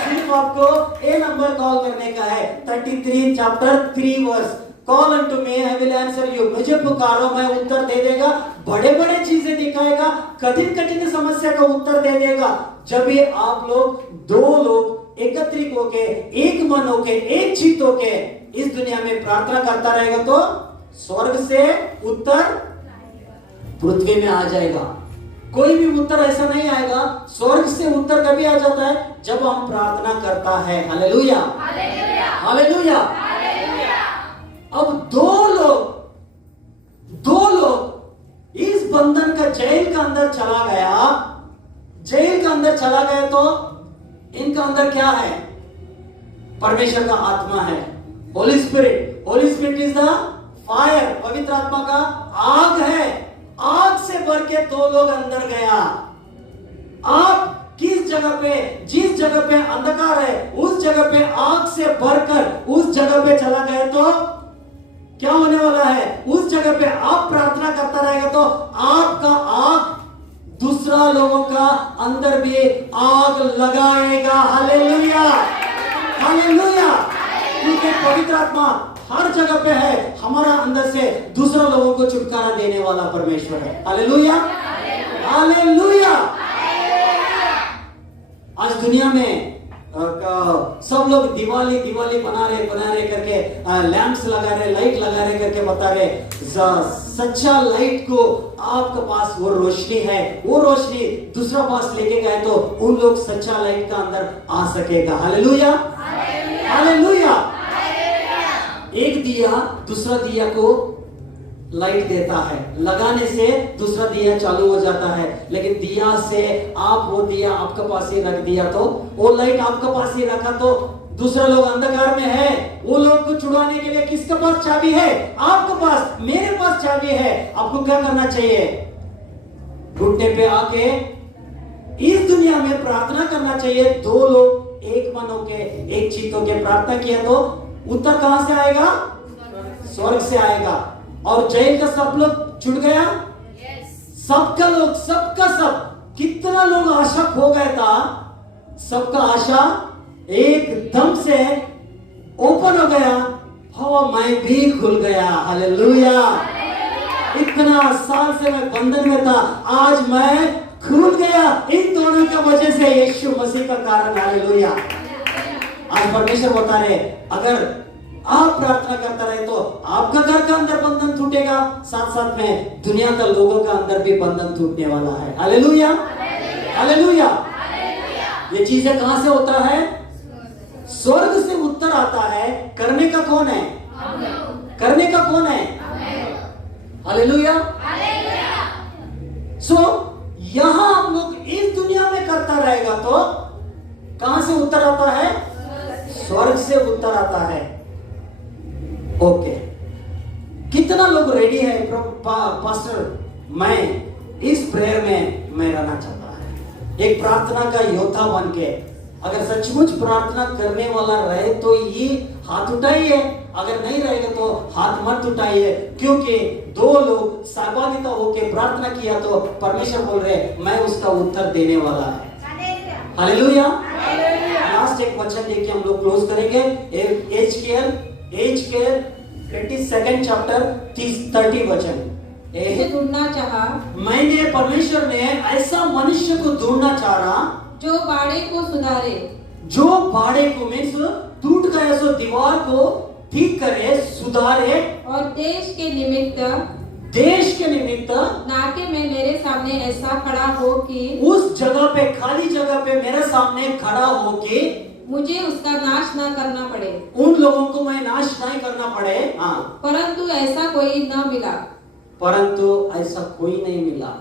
सिर्फ आपको ए नंबर कॉल करने का है, 33 chapter 3 verse. Call unto me, I will answer you. मुझे पुकारो, मैं उत्तर दे देगा। बड़े बड़े चीजें दिखाएगा, कठिन कठिन समस्या का उत्तर दे देगा। जब भी आप लोग, दो लोग एकत्रित होके, एक मन होके, एक चित्त होके इस दुनिया में प्रार्थना करता रहेगा तो स्वर्ग से उत्तर पृथ्वी में आ जाएगा। कोई भी उत्तर ऐसा नहीं आएगा। स्वर्ग से उत्तर कभी आ जाता है जब हम प्रार्थना करता है। Hallelujah, hallelujah. अब दो लोग इस बंधन का जेल का अंदर चला गया। जेल का अंदर चला गया तो इनका अंदर क्या है? परमेश्वर का आत्मा है, Holi spirit. Holi spirit is the fire, पवित्र आत्मा का आग है। आग से भर के दो लोग अंदर गया। आप किस जगह पे, जिस जगह पे अंधकार है उस जगह पे आग से भरकर उस जगह पे चला गया तो क्या होने वाला है? उस जगह पे आप प्रार्थना करता रहेगा तो आपका आग दूसरा लोगों का अंदर भी आग लगाएगा। Hallelujah, hallelujah. क्योंकि पवित्र आत्मा हर जगह पे है, हमारा अंदर से दूसरा लोगों को छुटकारा देने वाला परमेश्वर है। Hallelujah, hallelujah. आज दुनिया में सब लोग दिवाली बना रहे करके लैंप्स लगा रहे, लाइट लगा रहे करके बता रहे। सच्चा लाइट को आपके पास वो रोशनी है, वो रोशनी दूसरा पास लेके गए तो उन लोग सच्चा लाइट का अंदर आ सकेगा। Hallelujah, hallelujah. एक दिया दूसरा दिया को लाइट देता है, लगाने से दूसरा दिया चालू हो जाता है। लेकिन दिया से आप वो दिया आपके पास ही रख दिया तो वो लाइट आपके पास ही रखा तो दूसरा लोग अंधकार में है, वो लोग को छुड़ाने के लिए किसके पास चाबी है? आपके पास, मेरे पास चाबी है। आपको क्या करना चाहिए? घुटने पे आके इस दुनिया में प्रार्थना करना चाहिए। दो लोग एक मन होके, एक चित्त होके प्रार्थना किया तो उत्तर कहां से आएगा? स्वर्ग से आएगा। और जेल का सब लोग छूट गया। सबका लोग, सबका सब, कितना लोग आशा खो गया था, सबका आशा एकदम से ओपन हो गया। हो, मैं भी खुल गया। हालेलुया। इतना साल से मैं बंधन में था, आज मैं खुल गया इन दोनों की वजह से, यीशु मसीह का कारण। हालेलुया। आज परमेश्वर बता रहे, अगर आप प्रार्थना करता रहे तो आपका घर का अंदर बंधन टूटेगा, साथ साथ में दुनिया का लोगों का अंदर भी बंधन टूटने वाला है। Hallelujah, hallelujah. ये चीजें कहां से होता है? स्वर्ग से उत्तर आता है। करने का कौन है? करने का कौन है? हालेलुया। सो यहां हम लोग इस दुनिया में करता रहेगा तो कहां से उत्तर आता है? स्वर्ग से उत्तर आता है। ओके, कितना लोग रेडी है? पास्टर, मैं इस प्रेयर में मैं रहना चाहता है, एक प्रार्थना का योद्धा बन के। अगर सचमुच प्रार्थना करने वाला रहे तो ये हाथ उठाइए, अगर नहीं रहेगा तो हाथ मत उठाइए। क्योंकि दो लोग सहभागिता होकर प्रार्थना किया तो परमेश्वर बोल रहे मैं उसका उत्तर देने वाला है। हालेलुया। लास्ट एक वचन लेके हम लोग क्लोज करेंगे। एजकेल 22 चैप्टर 30 वचन। ढूंढना चाहा, मैंने, परमेश्वर ने ऐसा मनुष्य को ढूंढना चाहा जो बाड़े को सुधारे, जो बाड़े को मीन्स टूट गया सो दीवार को ठीक करे, सुधारे, और देश के निमित्त देश के निमित्त नाके में मेरे सामने ऐसा खड़ा हो कि उस जगह पे, खाली जगह पे मेरे सामने खड़ा होके मुझे उसका नाश न करना पड़े, उन लोगों को मैं नाश नहीं करना पड़े। हाँ, परंतु ऐसा कोई न मिला। परंतु ऐसा कोई नहीं मिला।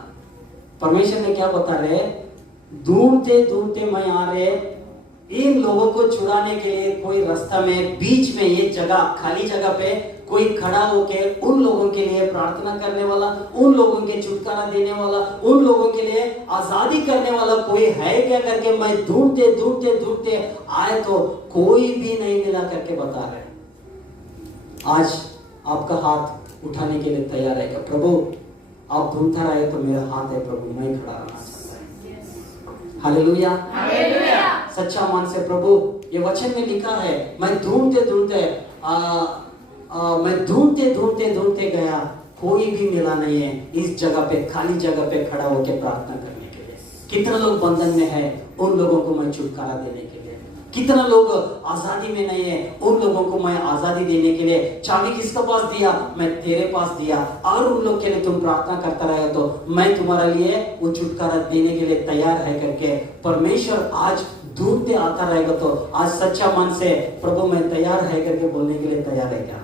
परमेश्वर ने क्या बता रहे, ढूंढते ढूंढते मैं आ रहे, इन लोगों को छुड़ाने के लिए कोई रास्ता में, बीच में ये जगह, खाली जगह पे कोई खड़ा होके उन लोगों के लिए प्रार्थना करने वाला, उन लोगों के छुटकारा देने वाला, उन लोगों के लिए आजादी करने वाला कोई है क्या करके मैं ढूंढते ढूंढते ढूंढते आए तो कोई भी नहीं मिला करके बता रहे। आज आपका हाथ उठाने के लिए तैयार है क्या? प्रभु आप ढूंढता रहे तो मेरा हाथ है प्रभु, मैं खड़ा रहना चाहता हूं। Hallelujah, hallelujah. सच्चा मन से प्रभु, ये वचन में लिखा है, मैं ढूंढते ढूंढते मैं ढूंढते गया, कोई भी मिला नहीं है इस जगह पे, खाली जगह पे खड़ा होकर प्रार्थना करने के लिए। कितना लोग बंधन में है, उन लोगों को मैं छुटकारा देने के लिए। कितना लोग आजादी में नहीं है, उन लोगों को मैं आजादी देने के लिए। चाबी किसके पास दिया? मैं तेरे पास दिया। और उन लोग के लिए तुम प्रार्थना करता रहे तो मैं तुम्हारे लिए वो छुटकारा देने के लिए तैयार है करके परमेश्वर आज ढूंढते आता रहेगा। तो आज सच्चा मन से प्रभु मैं तैयार है करके बोलने के लिए तैयार है क्या?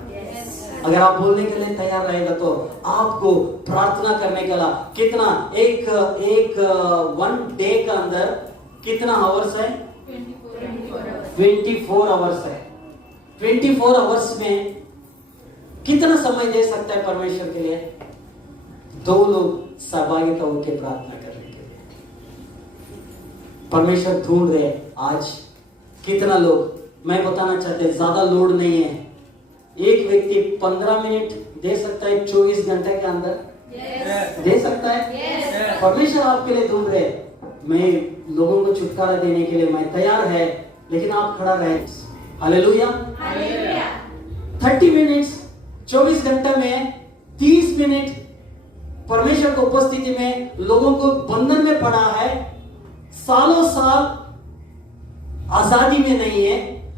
अगर आप बोलने के लिए तैयार रहेगा तो आपको प्रार्थना करने के लिए कितना, एक वन डे का अंदर कितना आवर्स है? 24 आवर्स है। 24 आवर्स में कितना समय दे सकता है परमेश्वर के लिए? 2 लोग सहभागिता होकर प्रार्थना करने के लिए परमेश्वर ढूंढ रहे। आज कितना लोग, मैं बताना चाहते, ज्यादा लोड नहीं है। एक व्यक्ति 15 मिनट दे सकता है 24 घंटे के अंदर, दे सकता है। परमेश्वर आपके लिए ढूंढ रहे, मैं लोगों को छुटकारा देने के लिए मैं तैयार है, लेकिन आप खड़ा रहे। Hallelujah, hallelujah. 30 मिनट्स 24 घंटे में 30 मिनट परमेश्वर की उपस्थिति में लोगों को बंधन में पड़ा है, सालों साल आजादी में नहीं है,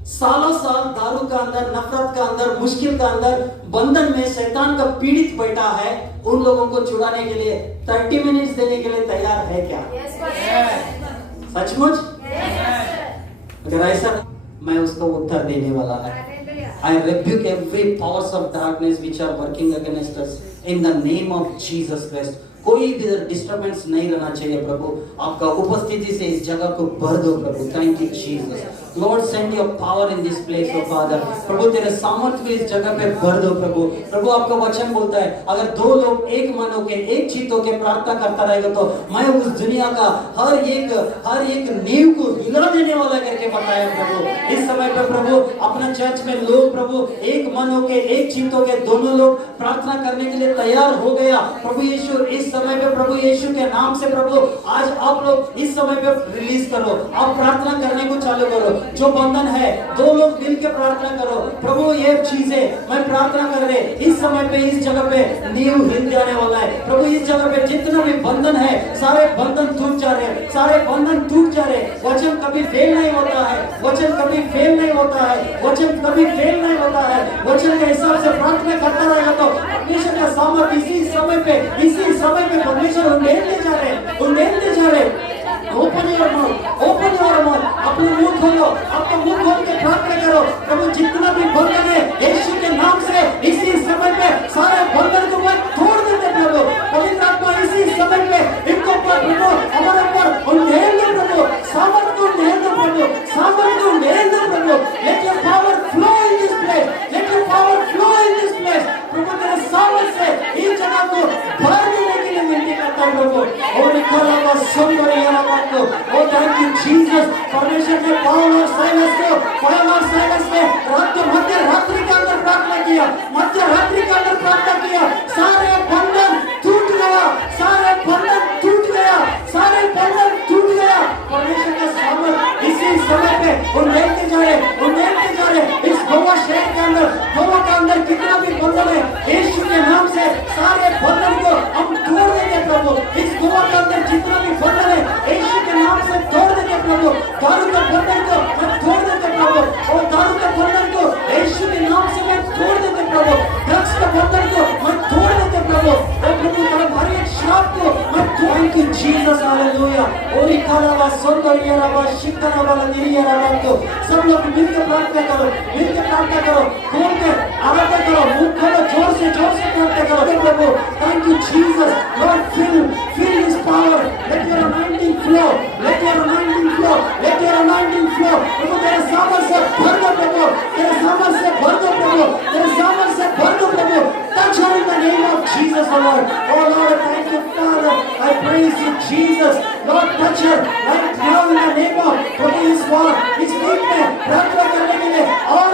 सालों साल दारू का अंदर, नफरत का अंदर, मुश्किल का अंदर, बंधन में शैतान का पीड़ित बैठा है। उन लोगों को छुड़ाने के लिए 30 मिनट्स देने के लिए तैयार है क्या? सचमुच? अगर ऐसा, मैं उसको उत्तर देने वाला है। I rebuke every powers of darkness which are working against us in the name of Jesus Christ. कोई भी डिस्टर्बेंस नहीं रहना चाहिए प्रभु। आपका उपस्थिति से इस जगह को भर दो प्रभु। Thank you Jesus. Lord send your power in this place of Father. प्रभु तेरे सामर्थ्य को इस जगह पे भर दो प्रभु। प्रभु आपका वचन बोलता है, अगर 2 लोग एक मन होके, एक चित्त होके प्रार्थना करता रहेगा तो मैं उस दुनिया का हर एक नींव को हिला देने वाला करके बताया प्रभु। इस समय पे प्रभु अपना चर्च में लोग प्रभु एक मन होके, एक चित्त होके, दोनों लोग प्रार्थना करने के लिए तैयार हो गया। प्रभु यीशु इस समय पे प्रभु यीशु के नाम से प्रभु आज आप लोग इस समय पे रिलीज करो, आप प्रार्थना करने को चालू करो। जो बंधन है 2 लोग मिलकर प्रार्थना करो। प्रभु ये चीजें मैं प्रार्थना कर रहे, इस समय पे इस जगह पे नींव हिल जाने वाला है प्रभु। इस जगह पे जितना भी बंधन है सारे बंधन टूट जा रहे, सारे बंधन टूट जा रहे। वचन कभी फेल नहीं होता है, वचन कभी फेल नहीं होता है, वचन कभी फेल नहीं होता है। वचन के हिसाब से प्रार्थना करता रहेगा तो परमेश्वर का सामर्थ्य इसी समय पे परमेश्वर उंडेलते जा रहे। ओपन योर माउथ, अपने मुंह खोलो, अपना मुंह खोल के प्रार्थना करो। प्रभु जितना भी बंधन है यीशु के नाम से इसी समय पे सारे बंधन को मैं तोड़ देते प्रभु। पवित्र आत्मा इसी समय पे इनको पर प्रभु हमारे ऊपर उंडेल दो प्रभु, सामर्थ्य को उंडेल दो प्रभु, सामर्थ्य को उंडेल दो प्रभु। Let your power flow in this place, let your power flow in this place. प्रभु तेरे सामर्थ्य से इस जगह को भर देने के लिए विनती करता हूं प्रभु। और निकाला बस सुंदर यारा बात को। ओ थैंक यू जीसस। परमेश्वर ने पौल और साइलस ने मध्य रात्रि के अंदर प्रार्थना किया, मध्यरात्रि के अंदर प्रार्थना किया। सारे बंधन टूट गया, सारे बंधन टूट गया, सारे बंधन टूट गया। परमेश्वर का सामर्थ इसी समय पे उन्हें जा रहे। इस गोवा शहर के अंदर, गोवा के अंदर कितना भी बंधन है यीशु के नाम से सारे बंधन को हम तोड़ देंगे प्रभु। इस गोवा के अंदर जितना भी बंधन है यीशु के नाम से तोड़ देंगे प्रभु। दारू के बंधन को मैं तोड़ देंगे प्रभु, और दारू के बंधन को यीशु के नाम से मैं Thank you, Jesus. Hallelujah. ओरी कालावा सोंदरिया रबा शिकना वाला निरिया रबा को सब लोग मिलकर प्रार्थना करो, मिलकर प्रार्थना करो, खोल के आराधना करो, मुंह खोलो, जोर से प्रार्थना करो प्रभु. Thank you, Jesus. Lord, fill His power. Let your anointing flow. Let your anointing flow. Let your anointing flow. प्रभु तेरे सामर्थ से भर दो प्रभु. तेरे सामर्थ से भर दो प्रभु. तेरे सामर्थ से भर दो प्रभु. Touch her in the name of Jesus, O Lord. Oh Lord, thank you, Father. I praise you, Jesus. Lord, touch her right now in the name of प्रभु इस बार इस वीक में प्रार्थना करने के लिए और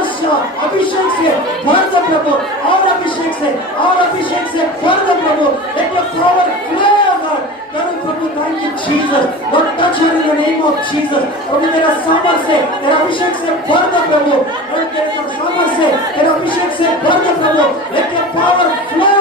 अभिषेक से भर दो प्रभु. और अभिषेक से भर दो प्रभु. Let your power flow, God. करो प्रभु. Thank you, Jesus. Lord, touch her in the name of Jesus. प्रभु तेरा सामर्थ से तेरा अभिषेक से भर दो प्रभु. तेरा सामर्थ से तेरा अभिषेक से भर दो प्रभु. Let your power flow.